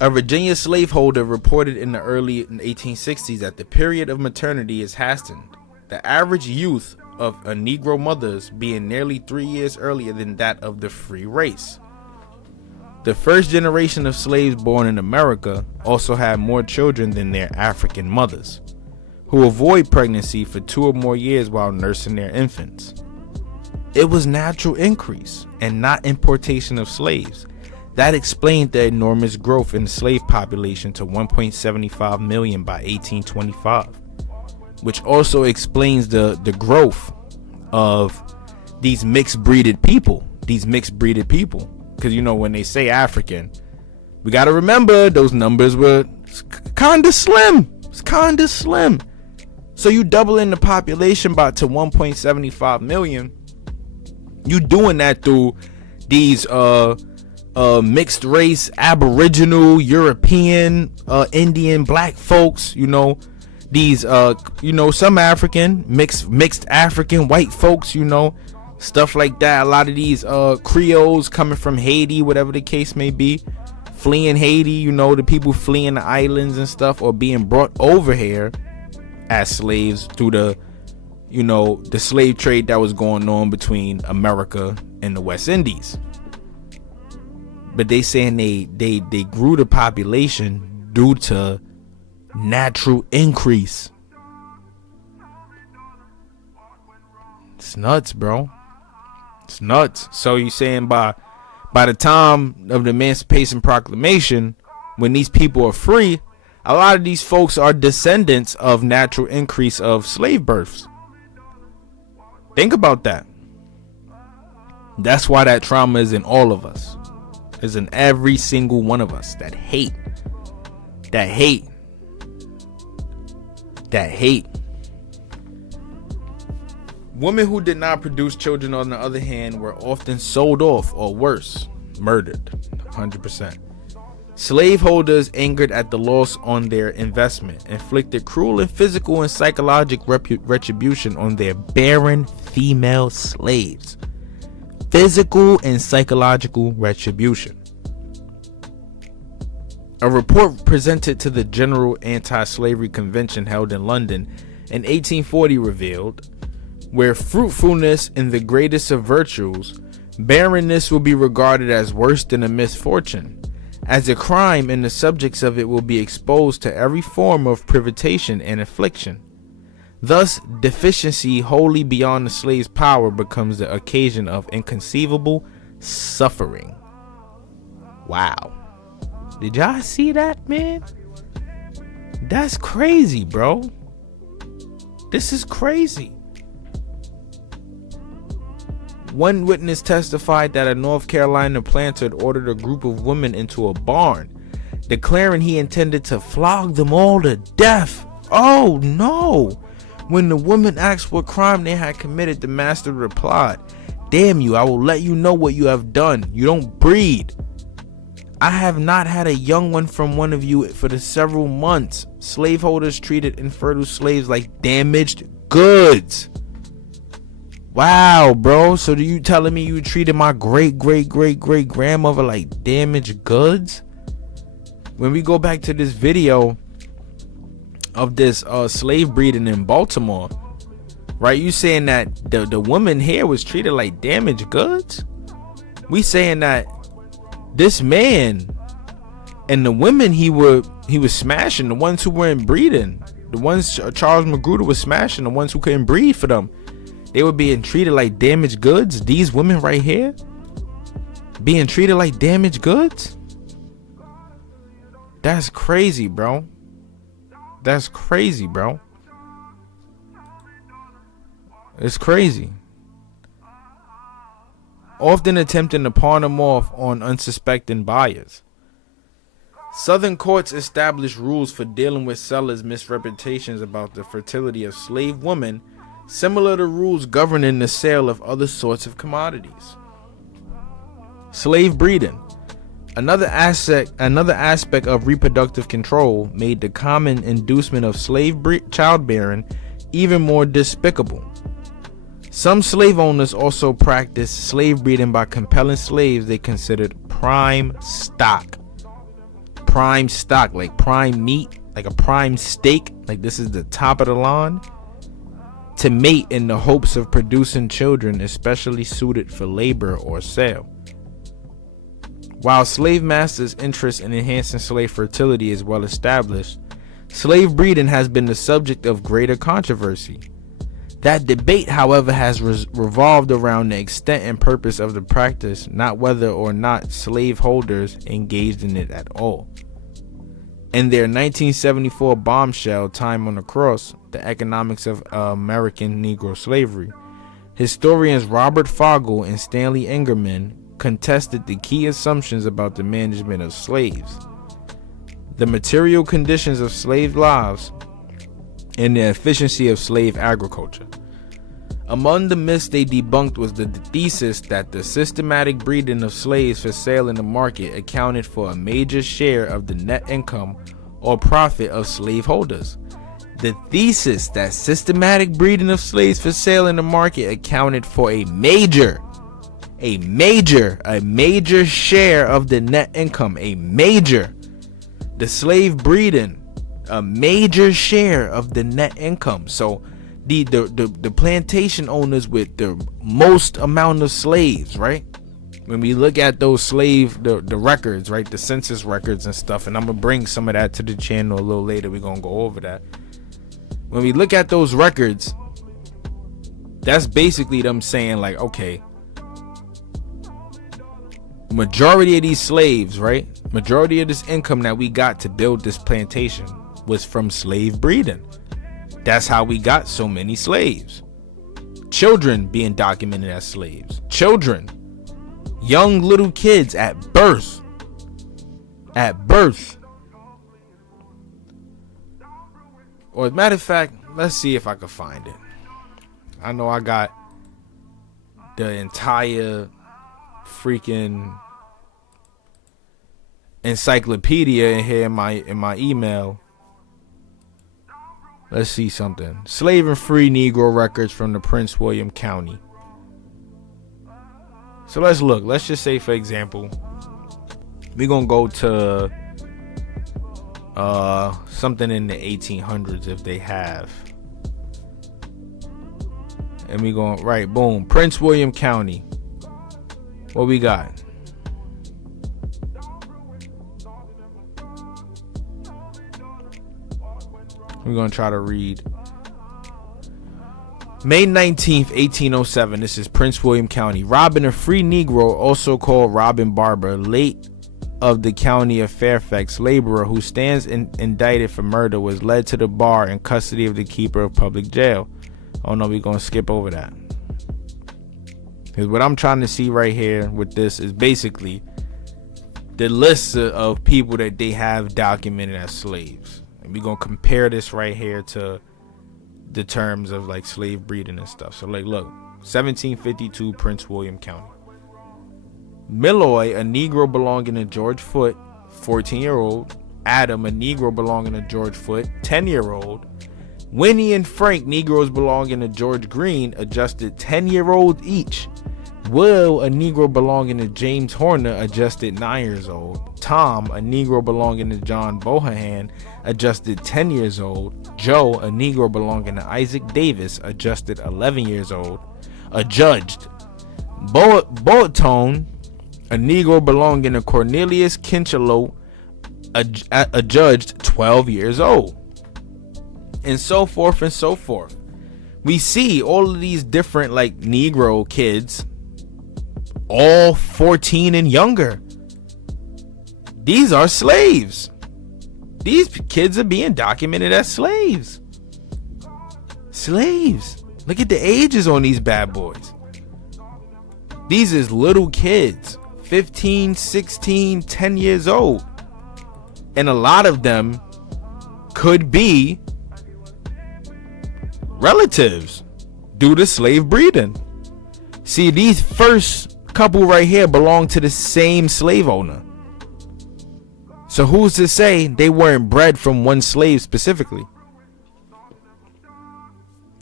A Virginia slaveholder reported in the early 1860s that the period of maternity is hastened, the average youth of a Negro mothers being nearly 3 years earlier than that of the free race. the first generation of slaves born in America also had more children than their African mothers, who avoid pregnancy for 2 or more years while nursing their infants. It was natural increase and not importation of slaves. That explained the enormous growth in the slave population to 1.75 million by 1825, which also explains the growth of these mixed breeded people. Because, you know, when they say African, we got to remember those numbers were kind of slim. It's kind of slim. So you doubling the population by to 1.75 million. You doing that through these mixed race, Aboriginal, European, Indian, black folks, you know, these some African, mixed African, white folks, you know, stuff like that. A lot of these Creoles coming from Haiti, whatever the case may be, fleeing Haiti, you know, the people fleeing the islands and stuff, or being brought over here as slaves through the slave trade that was going on between America and the West Indies. But they saying they grew the population due to natural increase. It's nuts, bro. It's nuts. So you saying by the time of the Emancipation Proclamation, when these people are free, a lot of these folks are descendants of natural increase of slave births. Think about that. That's why that trauma is in all of us. Is in every single one of us. That hate. Women who did not produce children, on the other hand, were often sold off, or worse, murdered. 100%. Slaveholders, angered at the loss on their investment, inflicted cruel and physical and psychological retribution on their barren female slaves. Physical and psychological retribution. A report presented to the General Anti-Slavery Convention held in London in 1840 revealed, where fruitfulness in the greatest of virtues, barrenness will be regarded as worse than a misfortune, as a crime, and the subjects of it will be exposed to every form of privation and affliction. Thus, deficiency wholly beyond the slave's power becomes the occasion of inconceivable suffering. Wow. Did y'all see that, man? That's crazy, bro. This is crazy. One witness testified that a North Carolina planter had ordered a group of women into a barn, declaring he intended to flog them all to death. Oh no! When the women asked what crime they had committed, the master replied, "Damn you, I will let you know what you have done. You don't breed. I have not had a young one from one of you for the several months." Slaveholders treated infertile slaves like damaged goods. Wow, bro. So do you telling me you treated my great grandmother like damaged goods? When we go back to this video of this slave breeding in Baltimore, right? You saying that the woman here was treated like damaged goods? We saying that this man and the women he was smashing, the ones who weren't breeding, the ones Charles Magruder was smashing, the ones who couldn't breed for them, they were being treated like damaged goods. These women right here being treated like damaged goods? That's crazy, bro. That's crazy, bro. It's crazy. Often attempting to pawn them off on unsuspecting buyers. Southern courts established rules for dealing with sellers' misrepresentations about the fertility of slave women, similar to rules governing the sale of other sorts of commodities. Slave breeding. Another aspect of reproductive control made the common inducement of childbearing even more despicable. Some slave owners also practiced slave breeding by compelling slaves they considered prime stock. Prime stock, like prime meat, like a prime steak, like this is the top of the line, to mate in the hopes of producing children especially suited for labor or sale. While slave masters' interest in enhancing slave fertility is well established, slave breeding has been the subject of greater controversy. That debate, however, has revolved around the extent and purpose of the practice, not whether or not slaveholders engaged in it at all. In their 1974 bombshell, Time on the Cross, The Economics of American Negro Slavery, historians Robert Fogel and Stanley Ingerman contested the key assumptions about the management of slaves, the material conditions of slave lives, and the efficiency of slave agriculture. Among the myths they debunked was the thesis that the systematic breeding of slaves for sale in the market accounted for a major share of the net income or profit of slaveholders. The thesis that systematic breeding of slaves for sale in the market accounted for a major share of the net income, the slave breeding, a major share of the net income. So the plantation owners with the most amount of slaves, right? When we look at those the records, right, the census records and stuff, and I'm gonna bring some of that to the channel a little later. We're gonna go over that. When we look at those records, that's basically them saying like, okay, majority of these slaves, right? Majority of this income that we got to build this plantation was from slave breeding. That's how we got so many slaves. Children being documented as slaves. Children. Young little kids at birth. Or as a matter of fact, let's see if I can find it. I know I got the entire freaking encyclopedia in here in my email. Let's see something. Slave and free Negro records from the Prince William County. So let's look. Let's just say, for example, we're gonna go to something in the 1800s if they have. And we going right, boom, Prince William County. What we got? We're gonna try to read. May 19th, 1807. This is Prince William County. Robin, a free Negro, also called Robin Barber, late of the county of Fairfax, laborer who stands indicted for murder, was led to the bar in custody of the keeper of public jail. Oh no, we're gonna skip over that. Because what I'm trying to see right here with this is basically the list of people that they have documented as slaves. And we're gonna compare this right here to the terms of like slave breeding and stuff. So like, look, 1752 Prince William County. Milloy, a Negro belonging to George Foote, 14-year-old. Adam, a Negro belonging to George Foote, 10-year-old. Winnie and Frank, Negroes belonging to George Green, adjusted 10-year-old each. Will, a Negro belonging to James Horner, adjusted 9 years old. Tom, a Negro belonging to John Bohannan, adjusted 10 years old. Joe, a Negro belonging to Isaac Davis, adjusted 11 years old. Adjudged. Boatone, a Negro belonging to Cornelius Kincheloe, adjudged 12 years old. And so forth and so forth. We see all of these different like Negro kids, all 14 and younger. These are slaves. These kids are being documented as slaves. Slaves. Look at the ages on these bad boys. These is little kids, 15, 16, 10 years old. And a lot of them could be relatives due to slave breeding. See, these first couple right here belong to the same slave owner. So who's to say they weren't bred from one slave specifically?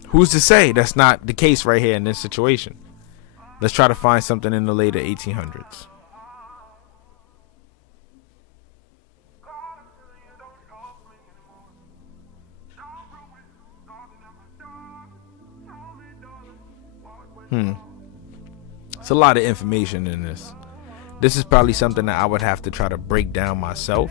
Who's to say that's not the case right here in this situation? Let's try to find something in the later 1800s. It's a lot of information in this. This is probably something that I would have to try to break down myself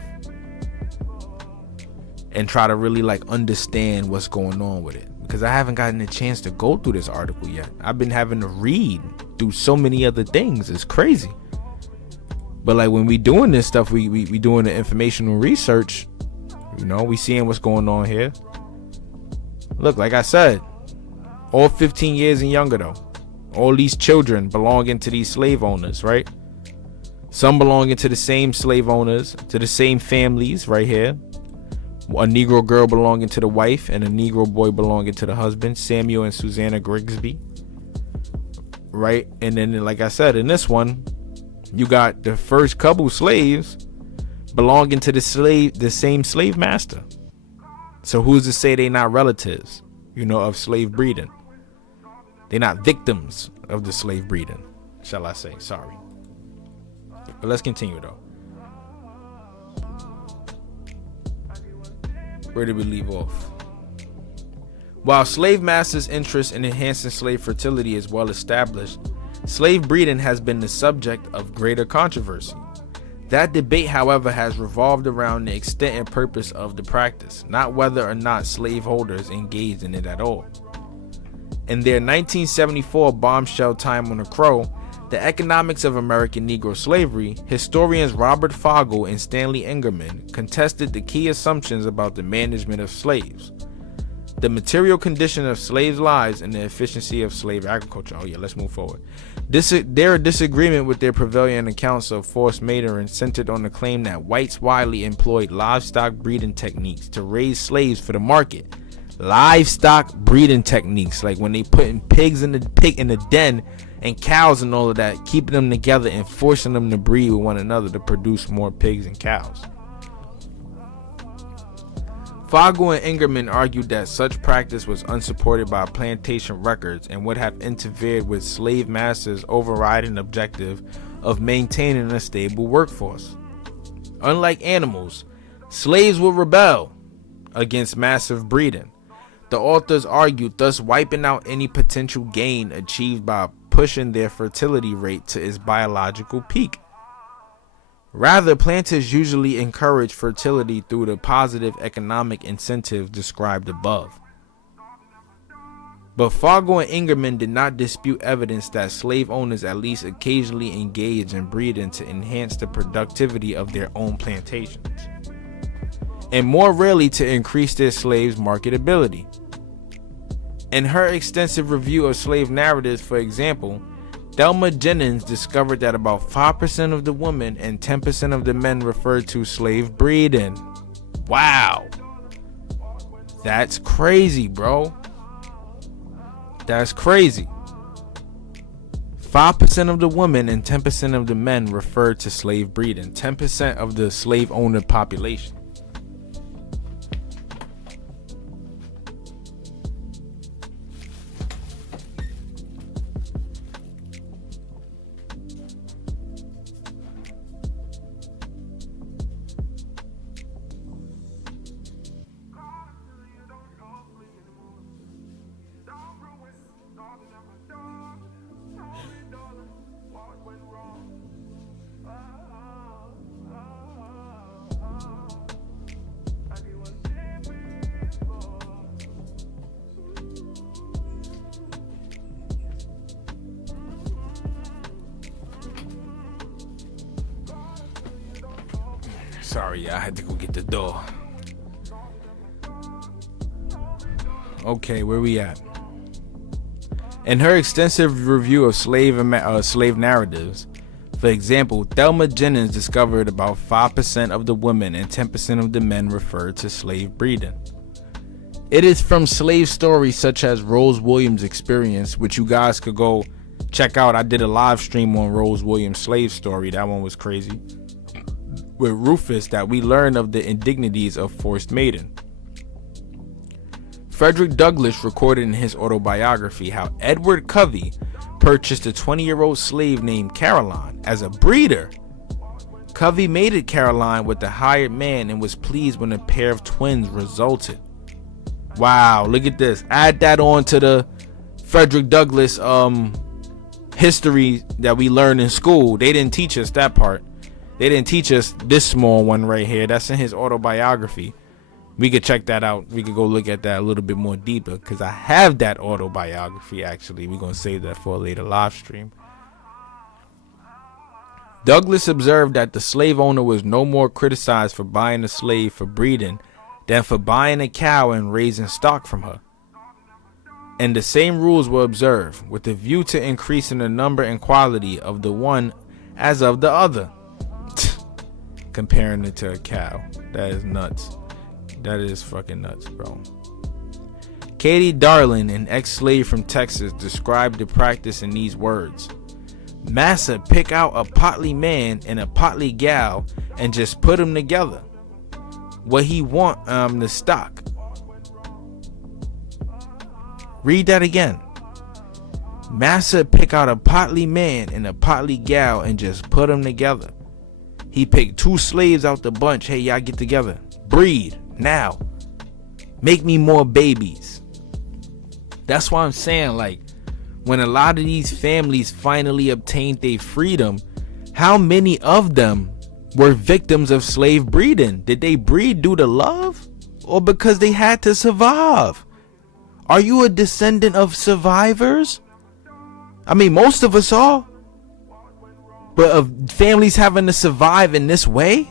and try to really like understand what's going on with it, because I haven't gotten a chance to go through this article yet. I've been having to read through so many other things. It's crazy. But like when we doing this stuff, we doing the informational research, you know, we seeing what's going on here. Look, like I said, all 15 years and younger though. All these children belonging to these slave owners, right? Some belonging to the same slave owners, to the same families right here. A Negro girl belonging to the wife and a Negro boy belonging to the husband, Samuel and Susanna Grigsby. Right? And then, like I said, in this one, you got the first couple slaves belonging to the same slave master. So who's to say they not relatives, you know, of slave breeding? They're not victims of the slave breeding, shall I say. Sorry. But let's continue though. Where did we leave off? While slave masters' interest in enhancing slave fertility is well established, slave breeding has been the subject of greater controversy. That debate, however, has revolved around the extent and purpose of the practice, not whether or not slaveholders engaged in it at all. In their 1974 bombshell Time on the Crow, The Economics of American Negro Slavery, historians Robert Fogel and Stanley Ingerman contested the key assumptions about the management of slaves, the material condition of slaves' lives, and the efficiency of slave agriculture. Oh yeah, let's move forward. Their disagreement with their prevailing accounts of forced mating centered on the claim that whites widely employed livestock breeding techniques to raise slaves for the market. Livestock breeding techniques, like when they putting pigs in the den and cows and all of that, keeping them together and forcing them to breed with one another to produce more pigs and cows. Fogel and Ingerman argued that such practice was unsupported by plantation records and would have interfered with slave masters' overriding objective of maintaining a stable workforce. Unlike animals, slaves would rebel against massive breeding. The authors argued, thus wiping out any potential gain achieved by pushing their fertility rate to its biological peak. Rather, planters usually encourage fertility through the positive economic incentives described above. But Fogel and Ingerman did not dispute evidence that slave owners at least occasionally engaged in breeding to enhance the productivity of their own plantations, and more rarely to increase their slaves' marketability. In her extensive review of slave narratives, for example, Thelma Jennings discovered that about 5% of the women and 10% of the men referred to slave breeding. Wow. That's crazy, bro. That's crazy. 5% of the women and 10% of the men referred to slave breeding. 10% of the slave owner population. Sorry, I had to go get the door. Okay, where we at? In her extensive review of slave narratives, for example, Thelma Jennings discovered about 5% of the women and 10% of the men referred to slave breeding. It is from slave stories such as Rose Williams' experience, which you guys could go check out. I did a live stream on Rose Williams' slave story. That one was crazy. With Rufus, that we learn of the indignities of forced mating. Frederick Douglass recorded in his autobiography how Edward Covey purchased a 20-year-old slave named Caroline as a breeder. Covey mated Caroline with the hired man and was pleased when a pair of twins resulted. Wow, look at this. Add that on to the Frederick Douglass history that we learned in school. They didn't teach us that part. They didn't teach us this small one right here. That's in his autobiography. We could check that out. We could go look at that a little bit more deeper, because I have that autobiography actually. We're going to save that for a later live stream. Douglas observed that the slave owner was no more criticized for buying a slave for breeding than for buying a cow and raising stock from her. And the same rules were observed, with a view to increasing the number and quality of the one as of the other. Comparing it to a cow. That is nuts. That is fucking nuts, bro. Katie Darling, an ex-slave from Texas, described the practice in these words. Massa pick out a potly man and a potly gal and just put them together. What he want the stock. Read that again. Massa pick out a potly man and a potly gal and just put them together. He picked 2 slaves out the bunch. Hey, y'all get together. Breed now. Make me more babies. That's why I'm saying, like, when a lot of these families finally obtained their freedom, how many of them were victims of slave breeding? Did they breed due to love or because they had to survive? Are you a descendant of survivors? I mean, most of us are. But of families having to survive in this way?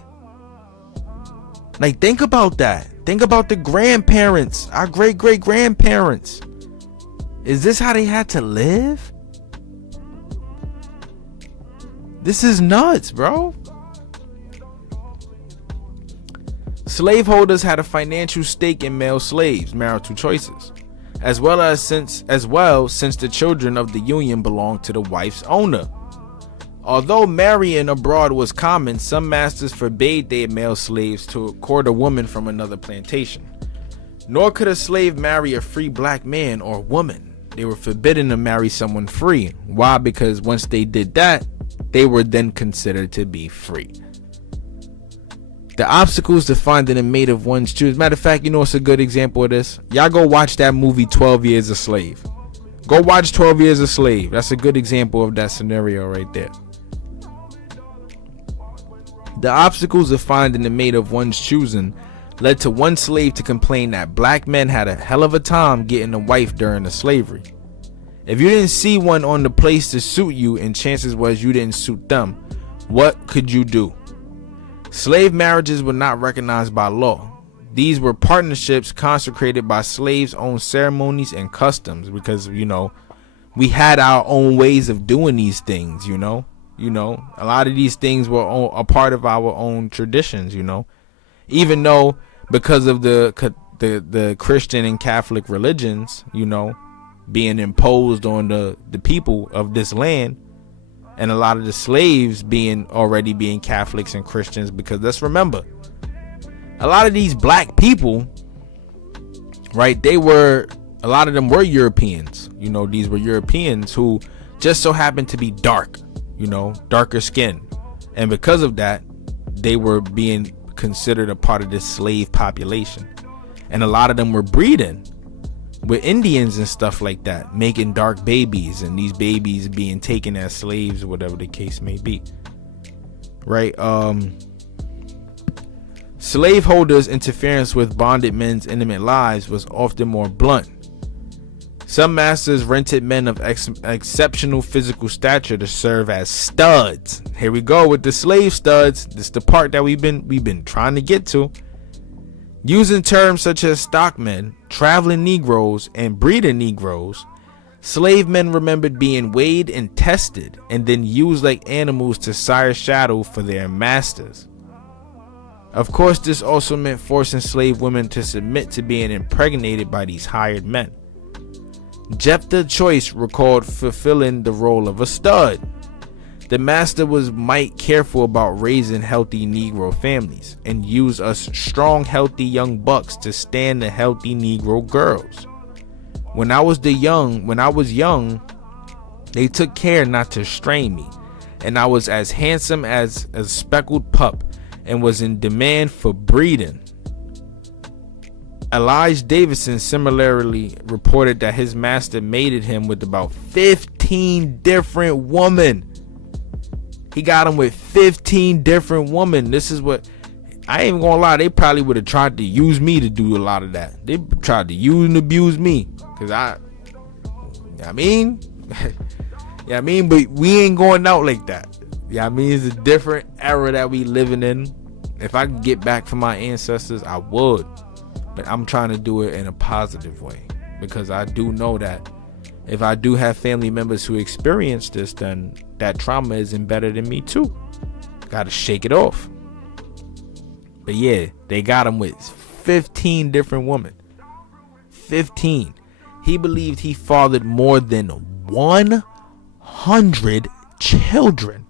Like, think about that. Think about the grandparents, our great-great-grandparents. Is this how they had to live? This is nuts, bro. Slaveholders had a financial stake in male slaves' marital choices, as well since the children of the union belonged to the wife's owner. Although marrying abroad was common, some masters forbade their male slaves to court a woman from another plantation. Nor could a slave marry a free black man or woman. They were forbidden to marry someone free. Why? Because once they did that, they were then considered to be free. The obstacles to finding a mate of one's choice. Matter of fact, you know what's a good example of this? Y'all go watch that movie 12 Years a Slave. Go watch 12 Years a Slave. That's a good example of that scenario right there. The obstacles of finding a mate of one's choosing led to one slave to complain that black men had a hell of a time getting a wife during the slavery. If you didn't see one on the place to suit you, and chances was you didn't suit them, what could you do? Slave marriages were not recognized by law. These were partnerships consecrated by slaves' own ceremonies and customs, because, you know, we had our own ways of doing these things, you know, a lot of these things were a part of our own traditions, you know, even though because of the Christian and Catholic religions, you know, being imposed on the people of this land, and a lot of the slaves already being Catholics and Christians, because let's remember, a lot of these black people, right, a lot of them were Europeans, you know, these were Europeans who just so happened to be dark, you know, darker skin, and because of that, they were being considered a part of this slave population, and a lot of them were breeding with Indians and stuff like that, making dark babies, and these babies being taken as slaves or whatever the case may be, right? Slaveholders' interference with bonded men's intimate lives was often more blunt. Some masters rented men of exceptional physical stature to serve as studs. Here we go with the slave studs. This is the part that we've been trying to get to. Using terms such as stockmen, traveling Negroes, and breeding Negroes, slave men remembered being weighed and tested, and then used like animals to sire shadow for their masters. Of course, this also meant forcing slave women to submit to being impregnated by these hired men. Jephthah Choice recalled fulfilling the role of a stud. The master was mighty careful about raising healthy Negro families, and used us strong, healthy young bucks to stand the healthy Negro girls. When I was young, they took care not to strain me, and I was as handsome as a speckled pup, and was in demand for breeding. Elijah Davison similarly reported that his master mated him with about 15 15 different women. He got him with 15 different women. This is what, I ain't even gonna lie, they probably would have tried to use me to do a lot of that. They tried to use and abuse me. Cause I mean, yeah, I mean, but we ain't going out like that. Yeah, I mean, it's a different era that we living in. If I could get back from my ancestors, I would. But I'm trying to do it in a positive way, because I do know that if I do have family members who experience this, then that trauma is embedded in me too. Gotta shake it off. But yeah, they got him with 15 different women. 15. He believed he fathered more than 100 children.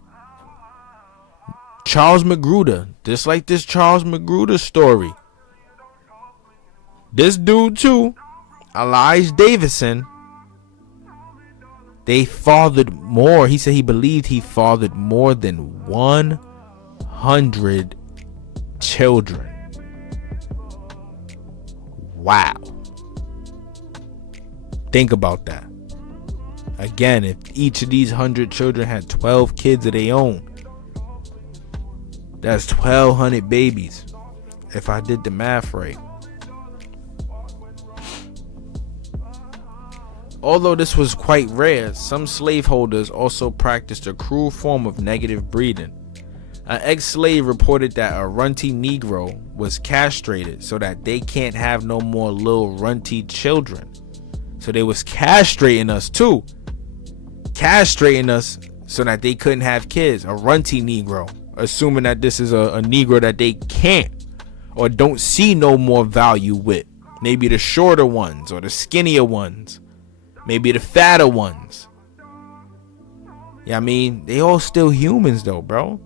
Charles Magruder, just like this Charles Magruder story. This dude too, Elijah Davison, they fathered more. He said he believed he fathered more than 100 children. Wow. Think about that. Again, if each of these 100 children had 12 kids of their own, that's 1,200 babies, if I did the math right. Although this was quite rare, some slaveholders also practiced a cruel form of negative breeding. An ex-slave reported that a runty Negro was castrated so that they can't have no more little runty children. So they was castrating us too. Castrating us so that they couldn't have kids. A runty Negro. Assuming that this is a Negro that they can't or don't see no more value with. Maybe the shorter ones or the skinnier ones. Maybe the fatter ones. Yeah, I mean, they all still humans though, bro.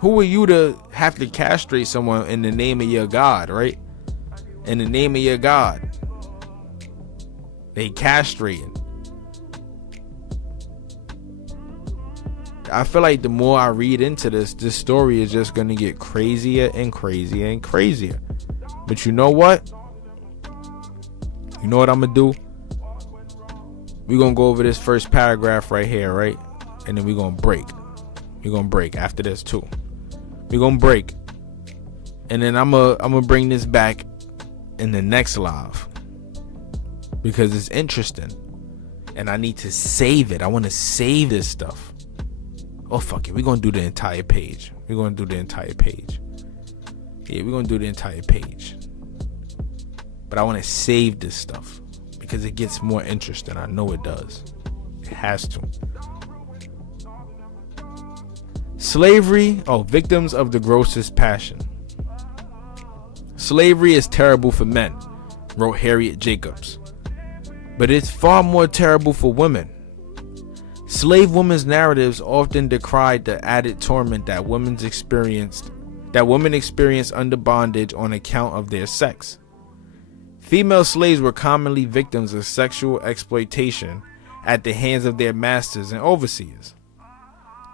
Who are you to have to castrate someone in the name of your God, right? In the name of your God. They castrating. I feel like the more I read into this story is just going to get crazier and crazier and crazier. But you know what? You know what I'm going to do? We're going to go over this first paragraph right here, right? And then we're going to break. We're going to break after this too. We're going to break. And then I'm going to bring this back in the next live. Because it's interesting. And I need to save it. I want to save this stuff. Oh, fuck it. We're going to do the entire page. We're going to do the entire page. Yeah, we're going to do the entire page. But I want to save this stuff. Because it gets more interesting. I know it does. It has to. Slavery. Oh, victims of the grossest passion. Slavery is terrible for men, wrote Harriet Jacobs. But it's far more terrible for women. Slave women's narratives often decried the added torment that women experienced under bondage on account of their sex. Female slaves were commonly victims of sexual exploitation at the hands of their masters and overseers.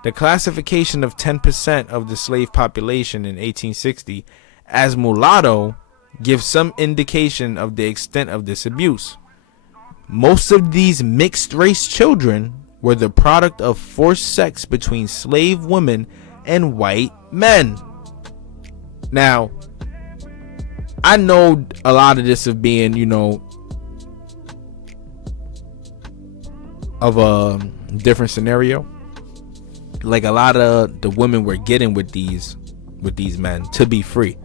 The classification of 10% of the slave population in 1860 as mulatto gives some indication of the extent of this abuse. Most of these mixed race children were the product of forced sex between slave women and white men. Now, I know a lot of this of being, of a different scenario. Like a lot of the women were getting with these men to be free,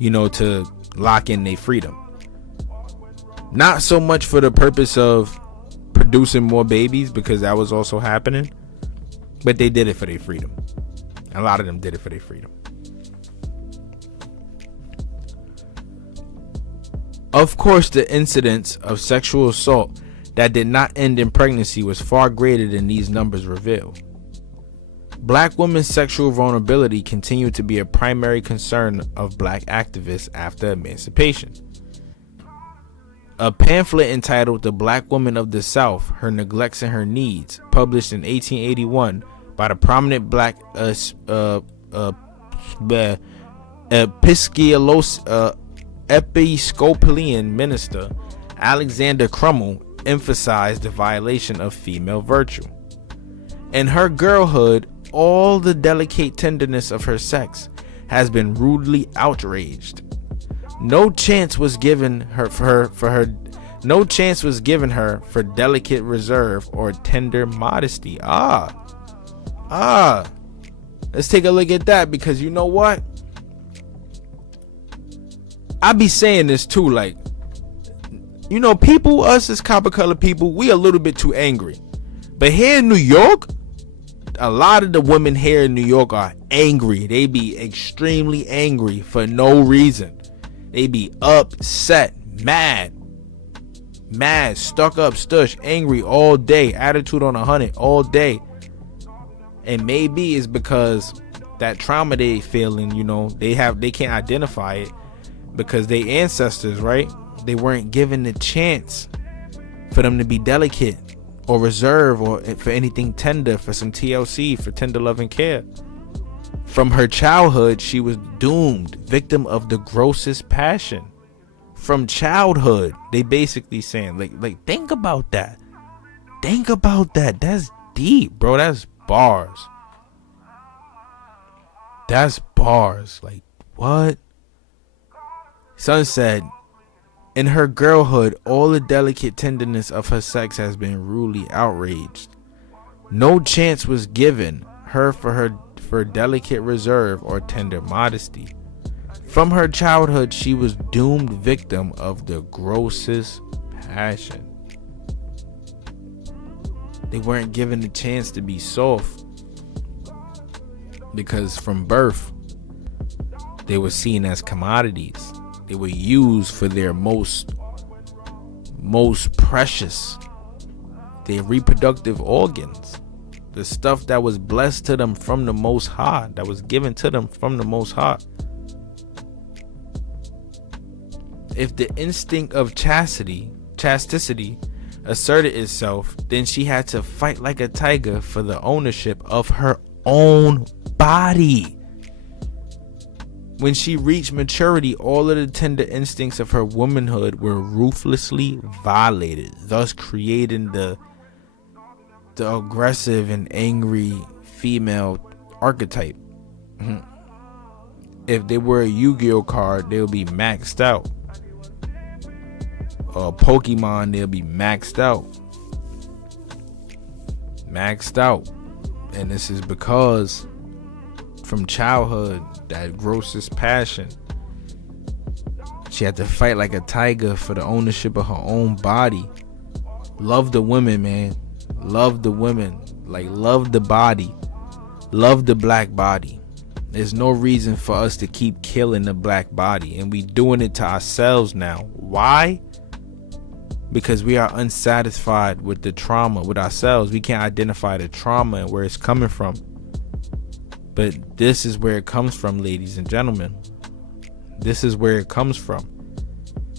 to lock in their freedom. Not so much for the purpose of producing more babies, because that was also happening, but they did it for their freedom. A lot of them did it for their freedom. Of course, the incidence of sexual assault that did not end in pregnancy was far greater than these numbers reveal. Black women's sexual vulnerability continued to be a primary concern of black activists after emancipation. A pamphlet entitled "The Black Woman of the South, Her Neglects and Her Needs," published in 1881 by the prominent black Episcopalian minister Alexander Crummell, emphasized the violation of female virtue. In her girlhood, all the delicate tenderness of her sex has been rudely outraged. No chance was given her for delicate reserve or tender modesty. Let's take a look at that, because you know what? I be saying this too, like, you know, people, us as copper colored people, we a little bit too angry. But here in New York, a lot of the women here in New York are angry. They be extremely angry for no reason. They be upset, mad, stuck up, stush, angry all day, attitude on 100 all day. And maybe it's because that trauma they feeling, you know, they can't identify it because they ancestors, right? They weren't given the chance for them to be delicate or reserve or for anything tender, for some TLC, for tender love and care. From her childhood, she was doomed, victim of the grossest passion. From childhood, they basically saying, like think about that. Think about that. That's deep, bro. That's bars. That's bars. Like, what? Son said, in her girlhood, all the delicate tenderness of her sex has been rudely outraged. No chance was given her for delicate reserve or tender modesty. From her childhood, she was doomed victim of the grossest passion. They weren't given the chance to be soft because from birth, they were seen as commodities. They were used for their most precious, their reproductive organs, the stuff that was blessed to them from the Most High, that was given to them from the Most High. If the instinct of chastity asserted itself, then she had to fight like a tiger for the ownership of her own body. When she reached maturity, all of the tender instincts of her womanhood were ruthlessly violated, thus creating the aggressive and angry female archetype. If they were a Yu-Gi-Oh card, they'll be maxed out. Or Pokemon, they'll be maxed out. And this is because from childhood, that grossest passion, she had to fight like a tiger for the ownership of her own body. Love the women, man. Love the women. Like, love the body. Love the black body. There's no reason for us to keep killing the black body, and we doing it to ourselves now. Why? Because we are unsatisfied with the trauma, with ourselves. We can't identify the trauma and where it's coming from. But this is where it comes from, ladies and gentlemen. This is where it comes from.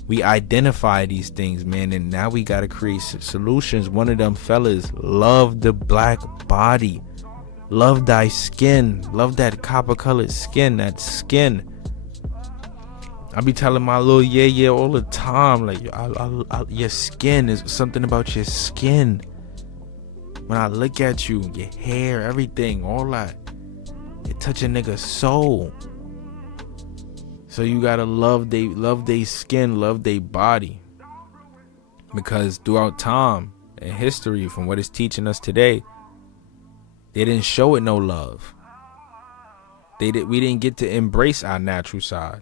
We identify these things, man, and now we got to create solutions. One of them fellas, love the black body. Love thy skin. Love that copper colored skin, that skin. I be telling my little yeah all the time, like, your skin is something about your skin. When I look at you, your hair, everything, all that, it touch a nigga's soul. So you gotta love they skin, love they body. Because throughout time and history, from what it's teaching us today, they didn't show it no love. We didn't get to embrace our natural side.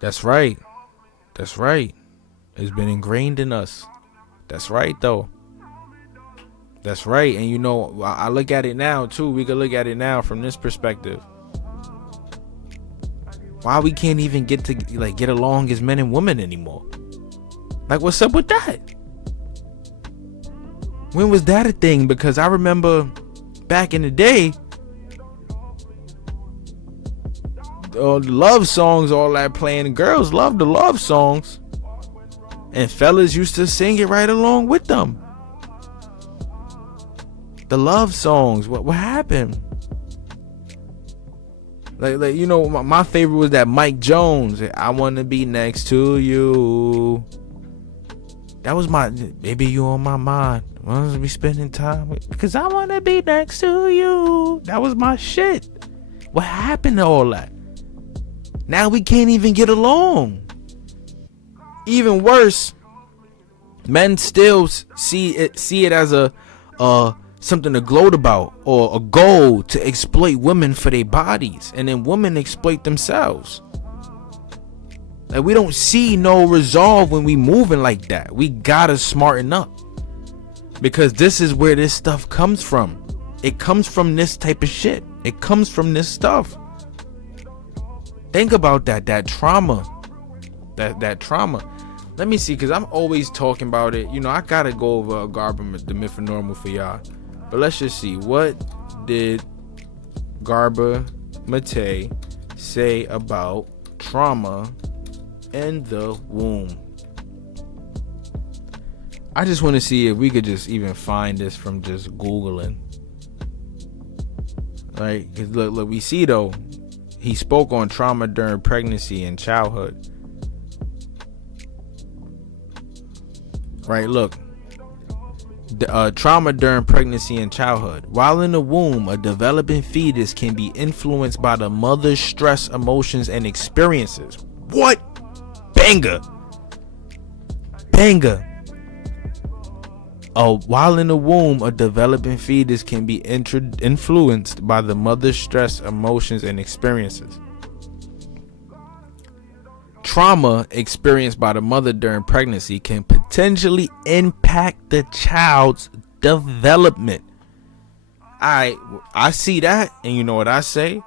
That's right. It's been ingrained in us. That's right, though. That's right. And you know, I look at it now too. We can look at it now from this perspective. Why we can't even get along as men and women anymore? Like, what's up with that? When was that a thing? Because I remember back in the day, love songs, all that playing. Girls loved the love songs, and fellas used to sing it right along with them. The love songs. What happened? Like you know, my favorite was that Mike Jones. I wanna be next to you. That was my, baby, you on my mind. Want to be spending time with, because I want to be next to you. That was my shit. What happened to all that? Now we can't even get along. Even worse, men still see it as a something to gloat about, or a goal to exploit women for their bodies, and then women exploit themselves. Like, we don't see no resolve when we moving like that. We gotta smarten up, because this is where this stuff comes from. It comes from this type of shit. It comes from this stuff. Think about that trauma. That trauma. Let me see, because I'm always talking about it. You know, I gotta go over Garber, the Myth and Normal for y'all. But let's just see. What did Garber Mate say about trauma in the womb? I just want to see if we could just even find this from just Googling. Right? Because look, we see though, he spoke on trauma during pregnancy and childhood. Right, look. Trauma during pregnancy and childhood. While in the womb, a developing fetus can be influenced by the mother's stress, emotions, and experiences. What? Banger. While in the womb, a developing fetus can be influenced by the mother's stress, emotions, and experiences. Trauma experienced by the mother during pregnancy can potentially impact the child's development. I see that, and you know what I say?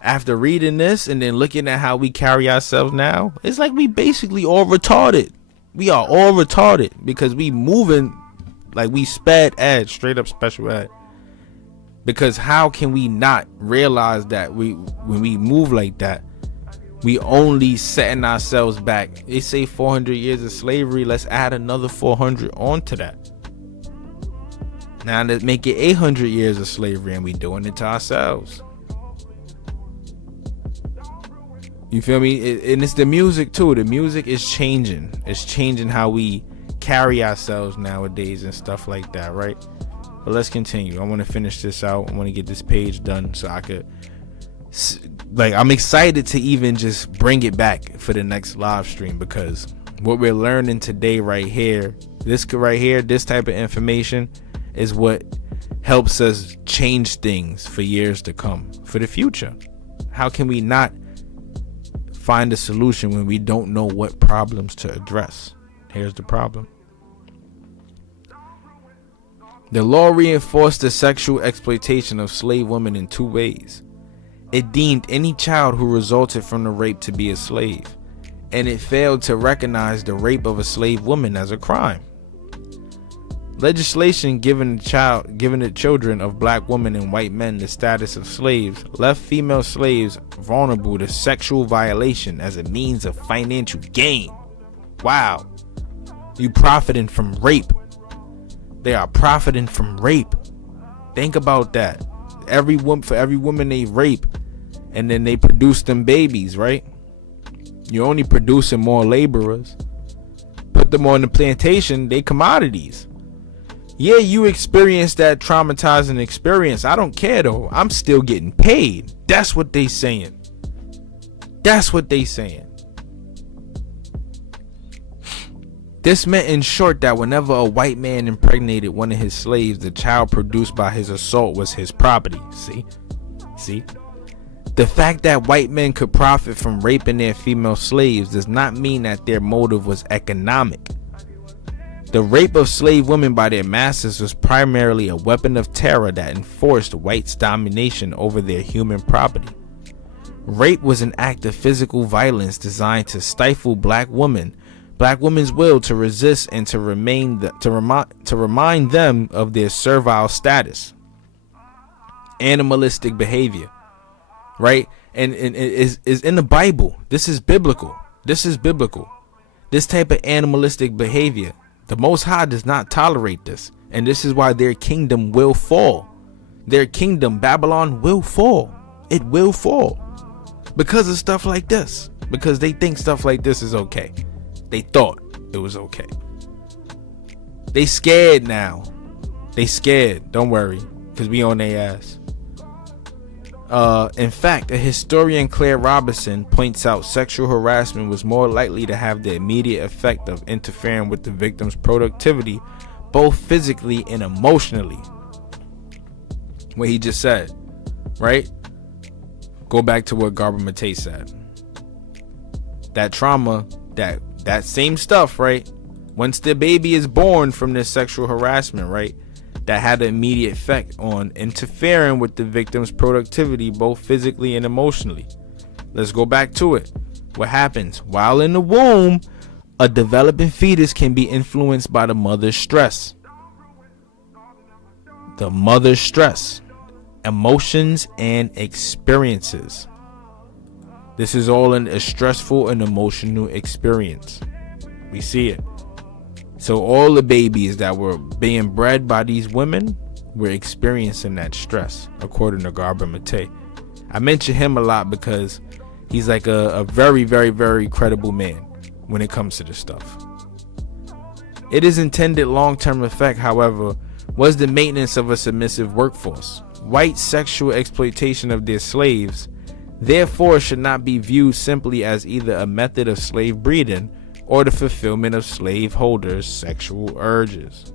After reading this and then looking at how we carry ourselves now, it's like we basically all retarded. We are all retarded because we moving like we sped ed, straight up special ed. Because how can we not realize that when we move like that, we only setting ourselves back? They say 400 years of slavery. Let's add another 400 onto that. Now let's make it 800 years of slavery, and we doing it to ourselves. You feel me? And it's the music too. The music is changing. It's changing how we carry ourselves nowadays and stuff like that, right? But let's continue. I want to finish this out. I want to get this page done so I could, like, I'm excited to even just bring it back for the next live stream, because what we're learning today right here, this type of information is what helps us change things for years to come, for the future. How can we not find a solution when we don't know what problems to address? Here's the problem. The law reinforced the sexual exploitation of slave women in two ways. It deemed any child who resulted from the rape to be a slave, and it failed to recognize the rape of a slave woman as a crime. Legislation giving the children of black women and white men the status of slaves left female slaves vulnerable to sexual violation as a means of financial gain. Wow. You profiting from rape. They are profiting from rape. Think about that. For every woman they rape, and then they produce them babies, right? You're only producing more laborers. Put them on the plantation, they commodities. Yeah, you experienced that traumatizing experience. I don't care though. I'm still getting paid. That's what they saying. This meant, in short, that whenever a white man impregnated one of his slaves, the child produced by his assault was his property. See? The fact that white men could profit from raping their female slaves does not mean that their motive was economic. The rape of slave women by their masters was primarily a weapon of terror that enforced whites' domination over their human property. Rape was an act of physical violence designed to stifle black women's will to resist and to remind them of their servile status. Animalistic behavior, right? And it is in the Bible. This is biblical. This type of animalistic behavior, the Most High does not tolerate this, and this is why their kingdom will fall. Their kingdom, Babylon, will fall. It will fall because of stuff like this, because they think stuff like this is okay. They thought it was okay. They scared now. They scared. Don't worry, because we on their ass. In fact, a historian, Claire Robinson, points out sexual harassment was more likely to have the immediate effect of interfering with the victim's productivity, both physically and emotionally. What he just said, right? Go back to what Garber Mate said. That trauma, that same stuff, right? Once the baby is born from this sexual harassment, right? That had an immediate effect on interfering with the victim's productivity, both physically and emotionally. Let's go back to it. What happens? While in the womb, a developing fetus can be influenced by the mother's stress. The mother's stress, emotions, and experiences. This is all in a stressful and emotional experience. We see it. So all the babies that were being bred by these women were experiencing that stress, according to Garber Mate. I mention him a lot because he's like a very, very, very credible man when it comes to this stuff. It is intended long-term effect, however, was the maintenance of a submissive workforce. White sexual exploitation of their slaves, therefore, should not be viewed simply as either a method of slave breeding or the fulfillment of slaveholders' sexual urges.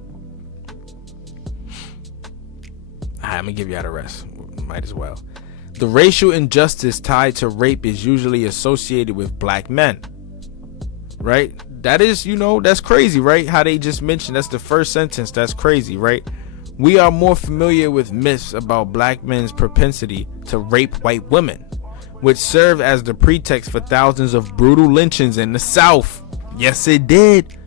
I'm gonna give y'all the rest. Might as well. The racial injustice tied to rape is usually associated with black men. Right? That is, that's crazy, right? How they just mentioned, that's the first sentence. That's crazy, right? We are more familiar with myths about black men's propensity to rape white women, which served as the pretext for thousands of brutal lynchings in the South. Yes, it did.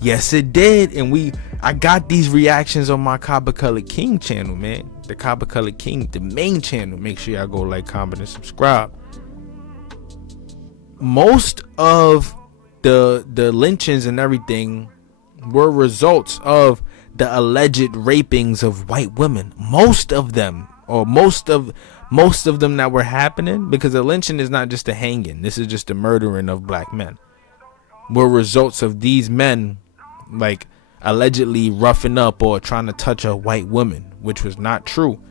Yes, it did. And I got these reactions on my Copper Colored King channel, man. The Copper Colored King, the main channel. Make sure y'all go like, comment, and subscribe. Most of the lynchings and everything were results of the alleged rapings of white women. Most of them, or most of them that were happening, because a lynching is not just a hanging. This is just the murdering of black men. Were results of these men like allegedly roughing up or trying to touch a white woman, which was not true.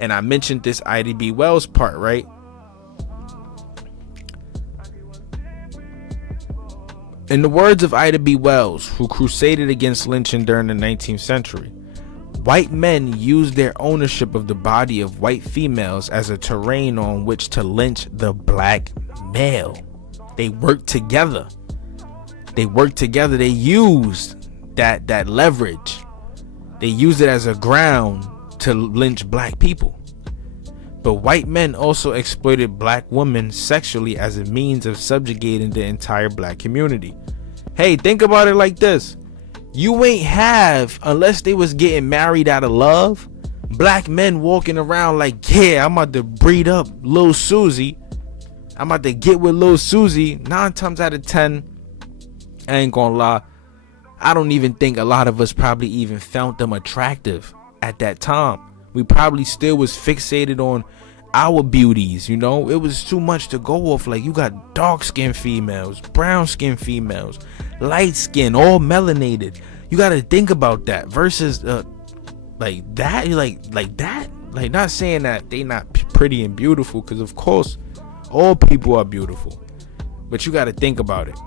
And I mentioned this Ida B. Wells part, right? In the words of Ida B. Wells, who crusaded against lynching during the 19th century, white men used their ownership of the body of white females as a terrain on which to lynch the black male. They worked together. They used that leverage. They used it as a ground to lynch black people. But white men also exploited black women sexually as a means of subjugating the entire black community. Hey, think about it like this. You ain't have, unless they was getting married out of love, black men walking around like, yeah, I'm about to breed up Lil Susie. I'm about to get with Lil Susie. 9 times out of 10, I ain't gonna lie, I don't even think a lot of us probably even found them attractive at that time. We probably still was fixated on our beauties, It was too much to go off. Like, you got dark skinned females, brown skinned females, light skin, all melanated. You gotta think about that versus like that, like that. Like, not saying that they not pretty and beautiful, because of course all people are beautiful, but you gotta think about it.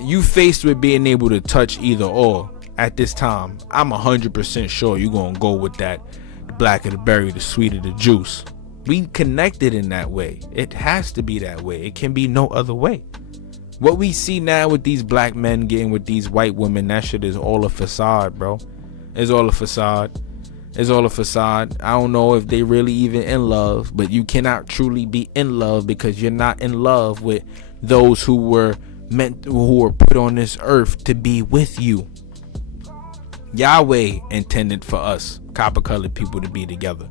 You faced with being able to touch either or at this time, I'm 100% sure you're gonna go with that. The blacker the berry, the sweeter the juice. We connected in that way. It has to be that way. It can be no other way. What we see now with these black men getting with these white women, that shit is all a facade, bro. It's all a facade. It's all a facade. I don't know if they really even in love, but you cannot truly be in love because you're not in love with those who were put on this earth to be with you. Yahweh intended for us copper colored people to be together,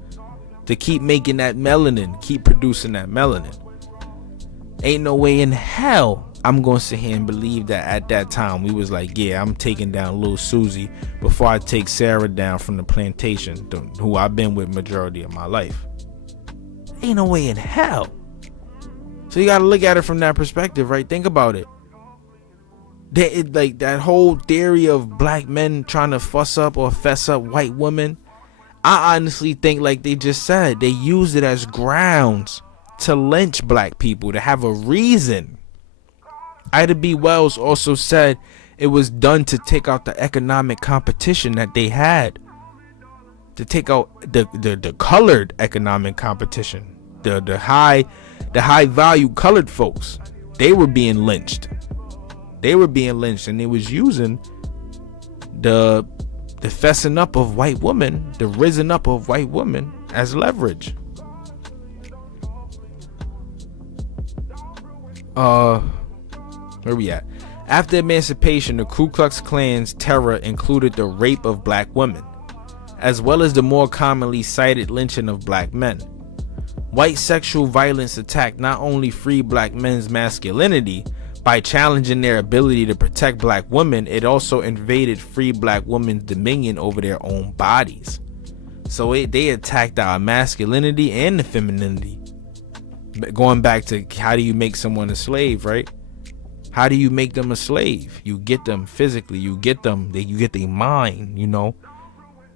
to keep making that melanin, keep producing that melanin. Ain't no way in hell I'm gonna sit here and believe that at that time we was like, yeah, I'm taking down Lil Susie before I take Sarah down from the plantation, who I've been with majority of my life. Ain't no way in hell. So you gotta look at it from that perspective, right? Think about it. Like that whole theory of black men trying to fuss up or fess up white women, I honestly think, like they just said, they used it as grounds to lynch black people, to have a reason. Ida B. Wells also said it was done to take out the economic competition that they had, to take out the colored economic competition, the high value colored folks. They were being lynched. And they was using the fessing up of white women, the risen up of white women as leverage. Where we at? After emancipation, the Ku Klux Klan's terror included the rape of black women, as well as the more commonly cited lynching of black men. White sexual violence attacked not only free black men's masculinity by challenging their ability to protect black women, it also invaded free black women's dominion over their own bodies. So they attacked our masculinity and the femininity. Going back to, how do you make someone a slave, right? How do you make them a slave? You get them physically, you get their mind, you know.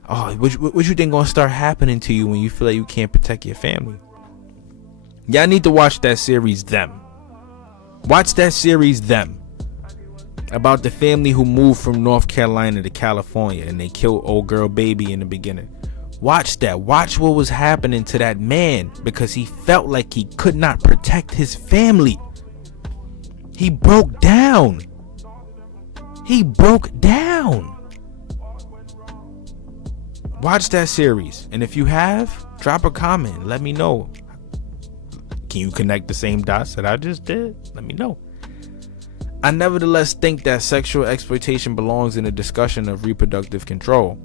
Oh, what you think gonna start happening to you when you feel like you can't protect your family? Y'all need to watch that series, Them. Watch that series, Them, about the family who moved from North Carolina to California and they killed old girl baby in the beginning. Watch that. Watch what was happening to that man, because he felt like he could not protect his family. He broke down. Watch that series, and if you have, drop a comment. Let me know. Can you connect the same dots that I just did? Let me know. I nevertheless think that sexual exploitation belongs in a discussion of reproductive control,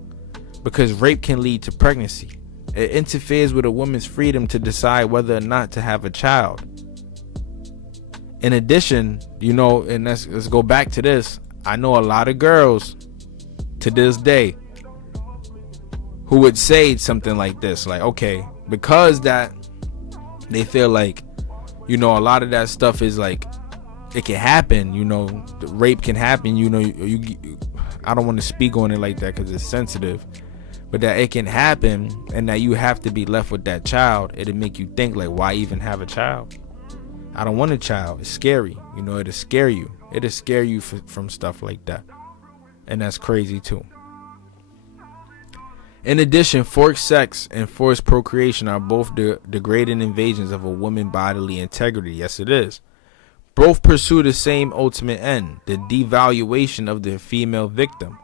because rape can lead to pregnancy. It interferes with a woman's freedom to decide whether or not to have a child. In addition, you know, and let's go back to this. I know a lot of girls to this day who would say something like this, like, okay, because that they feel like, you know, a lot of that stuff is like, it can happen, you know, the rape can happen, you know, I don't want to speak on it like that because it's sensitive, but that it can happen and that you have to be left with that child. It'll make you think, like, why even have a child? I don't want a child. It's scary, you know. It'll scare you from stuff like that, and that's crazy too. In addition, forced sex and forced procreation are both degrading invasions of a woman's bodily integrity. Yes, it is. Both pursue the same ultimate end, the devaluation of the female victim.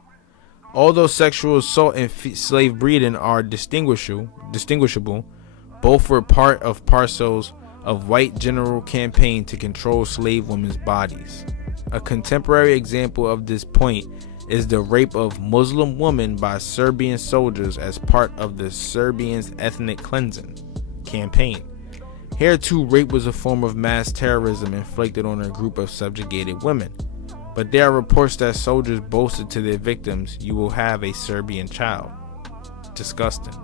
Although sexual assault and slave breeding are distinguishable, both were part of parcels of white general campaign to control slave women's bodies. A contemporary example of this point is the rape of Muslim women by Serbian soldiers as part of the Serbians' ethnic cleansing campaign. Here too, rape was a form of mass terrorism inflicted on a group of subjugated women. But there are reports that soldiers boasted to their victims, "You will have a Serbian child." Disgusting.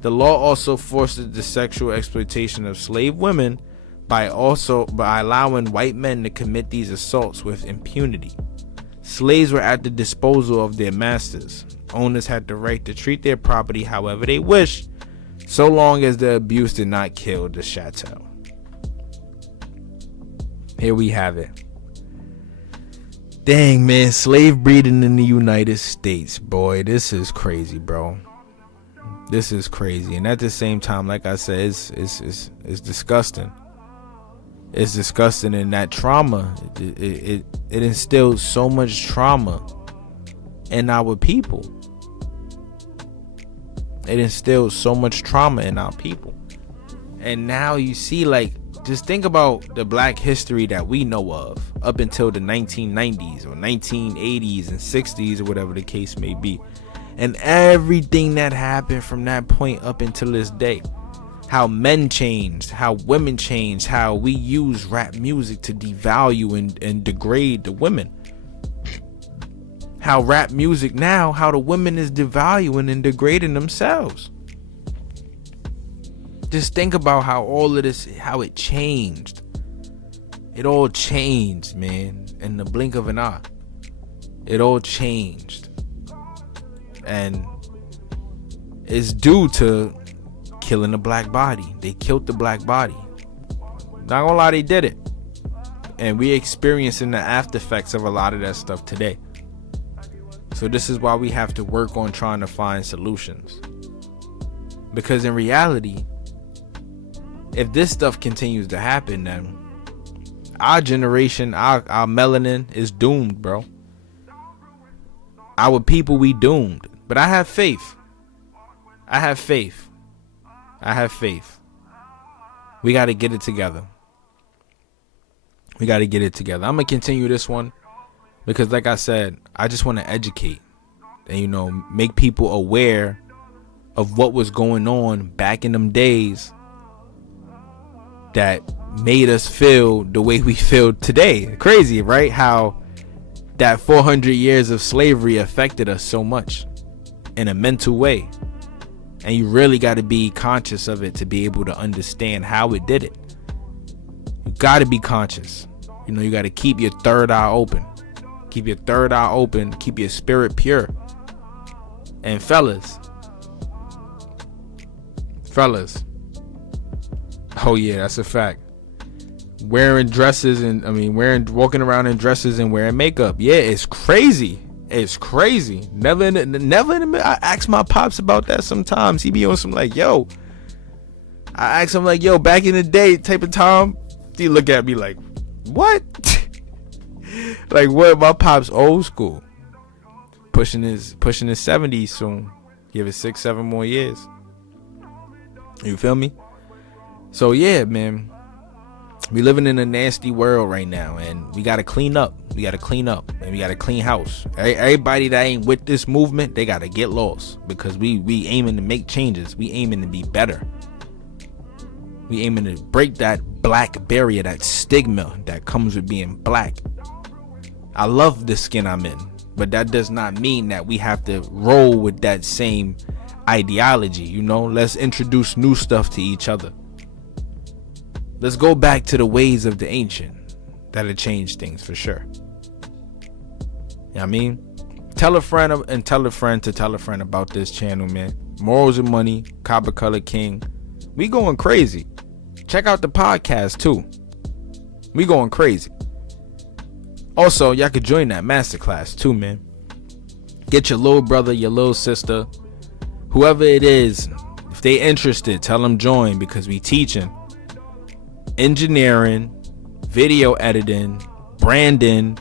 The law also forced the sexual exploitation of slave women by allowing white men to commit these assaults with impunity. Slaves were at the disposal of their masters. Owners had the right to treat their property however they wished, so long as the abuse did not kill the chattel. Here we have it. Dang, man, slave breeding in the United States, boy, this is crazy, bro. This is crazy, and at the same time, like I said, it's disgusting. It's disgusting, and that trauma, it instills so much trauma in our people. It instills so much trauma in our people. And now you see, like, just think about the black history that we know of up until the 1990s or 1980s and 60s or whatever the case may be. And everything that happened from that point up until this day. How men changed, how women changed, how we use rap music to devalue and degrade the women. How rap music now, how the women is devaluing and degrading themselves. Just think about how all of this, how it changed. It all changed, man. in the blink of an eye. It all changed. And it's due to killing the black body. They killed the black body. Not gonna lie, they did it. And we experiencing the after effects of a lot of that stuff today. So this is why we have to work on trying to find solutions. Because in reality, if this stuff continues to happen, then our generation, our melanin is doomed, bro. Our people, we doomed. But I have faith. I have faith. I have faith. We got to get it together. We got to get it together. I'm going to continue this one because, like I said, I just want to educate and, you know, make people aware of what was going on back in them days that made us feel the way we feel today. Crazy, right? How that 400 years of slavery affected us so much in a mental way. And you really got to be conscious of it to be able to understand how it did it. You got to be conscious. You know, you got to keep your third eye open. Keep your third eye open. Keep your spirit pure. And fellas. Oh yeah, that's a fact. Wearing dresses and walking around in dresses and wearing makeup. Yeah, it's crazy. It's crazy. Never I ask my pops about that sometimes. He be on some like, yo. I ask him like, yo, back in the day type of time. He look at me like, what? Like what? My pop's old school. Pushing his 70s soon. Give it 6-7 more years. You feel me? So yeah, man. We living in a nasty world right now, and we gotta clean up. We gotta clean up, and we gotta clean house. Everybody that ain't with this movement, they gotta get lost, because we aiming to make changes. We aiming to be better. We aiming to break that black barrier, that stigma that comes with being black. I love the skin I'm in, but that does not mean that we have to roll with that same ideology. You know, let's introduce new stuff to each other. Let's go back to the ways of the ancient. That'll change things for sure. You know what I mean? Tell a friend and tell a friend to tell a friend about this channel, man. Morals and Money, Copper Color King. We going crazy. Check out the podcast too. We going crazy. Also, y'all could join that masterclass too, man. Get your little brother, your little sister, whoever it is. If they interested, tell them join, because we teaching engineering, video editing, branding,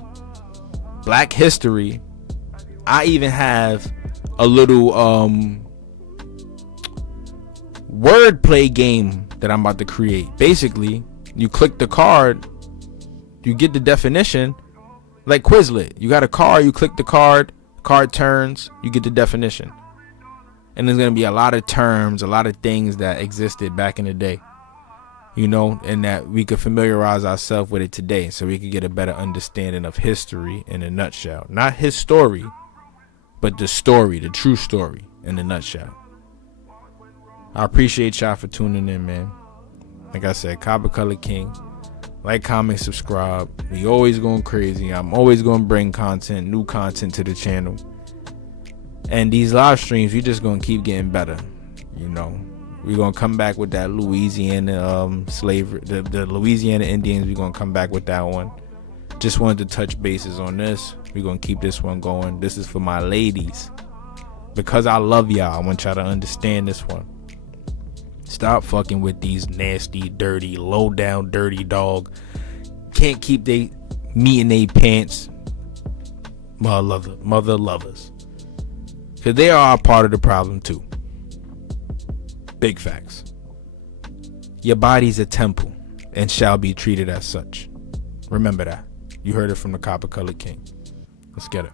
black history. I even have a little wordplay game that I'm about to create. Basically, you click the card, you get the definition, like Quizlet. You got a card, you click the card turns, you get the definition. And there's gonna be a lot of terms, a lot of things that existed back in the day, you know, and that we could familiarize ourselves with it today, so we could get a better understanding of history in a nutshell. Not his story, but the story, the true story in a nutshell. I appreciate y'all for tuning in, man. Like I said, Copper Color King. Like, comment, subscribe. We always going crazy. I'm always going to bring content, new content to the channel. And these live streams, we just going to keep getting better. You know, we're going to come back with that Louisiana slavery, the Louisiana Indians. We're going to come back with that one. Just wanted to touch bases on this. We're going to keep this one going. This is for my ladies. Because I love y'all, I want y'all to understand this one. Stop fucking with these nasty, dirty, low down, dirty dog. Can't keep they meat in they pants. Mother lovers. Because they are a part of the problem too. Big facts. Your body's a temple and shall be treated as such. Remember that. You heard it from the Copper Color King. Let's get it.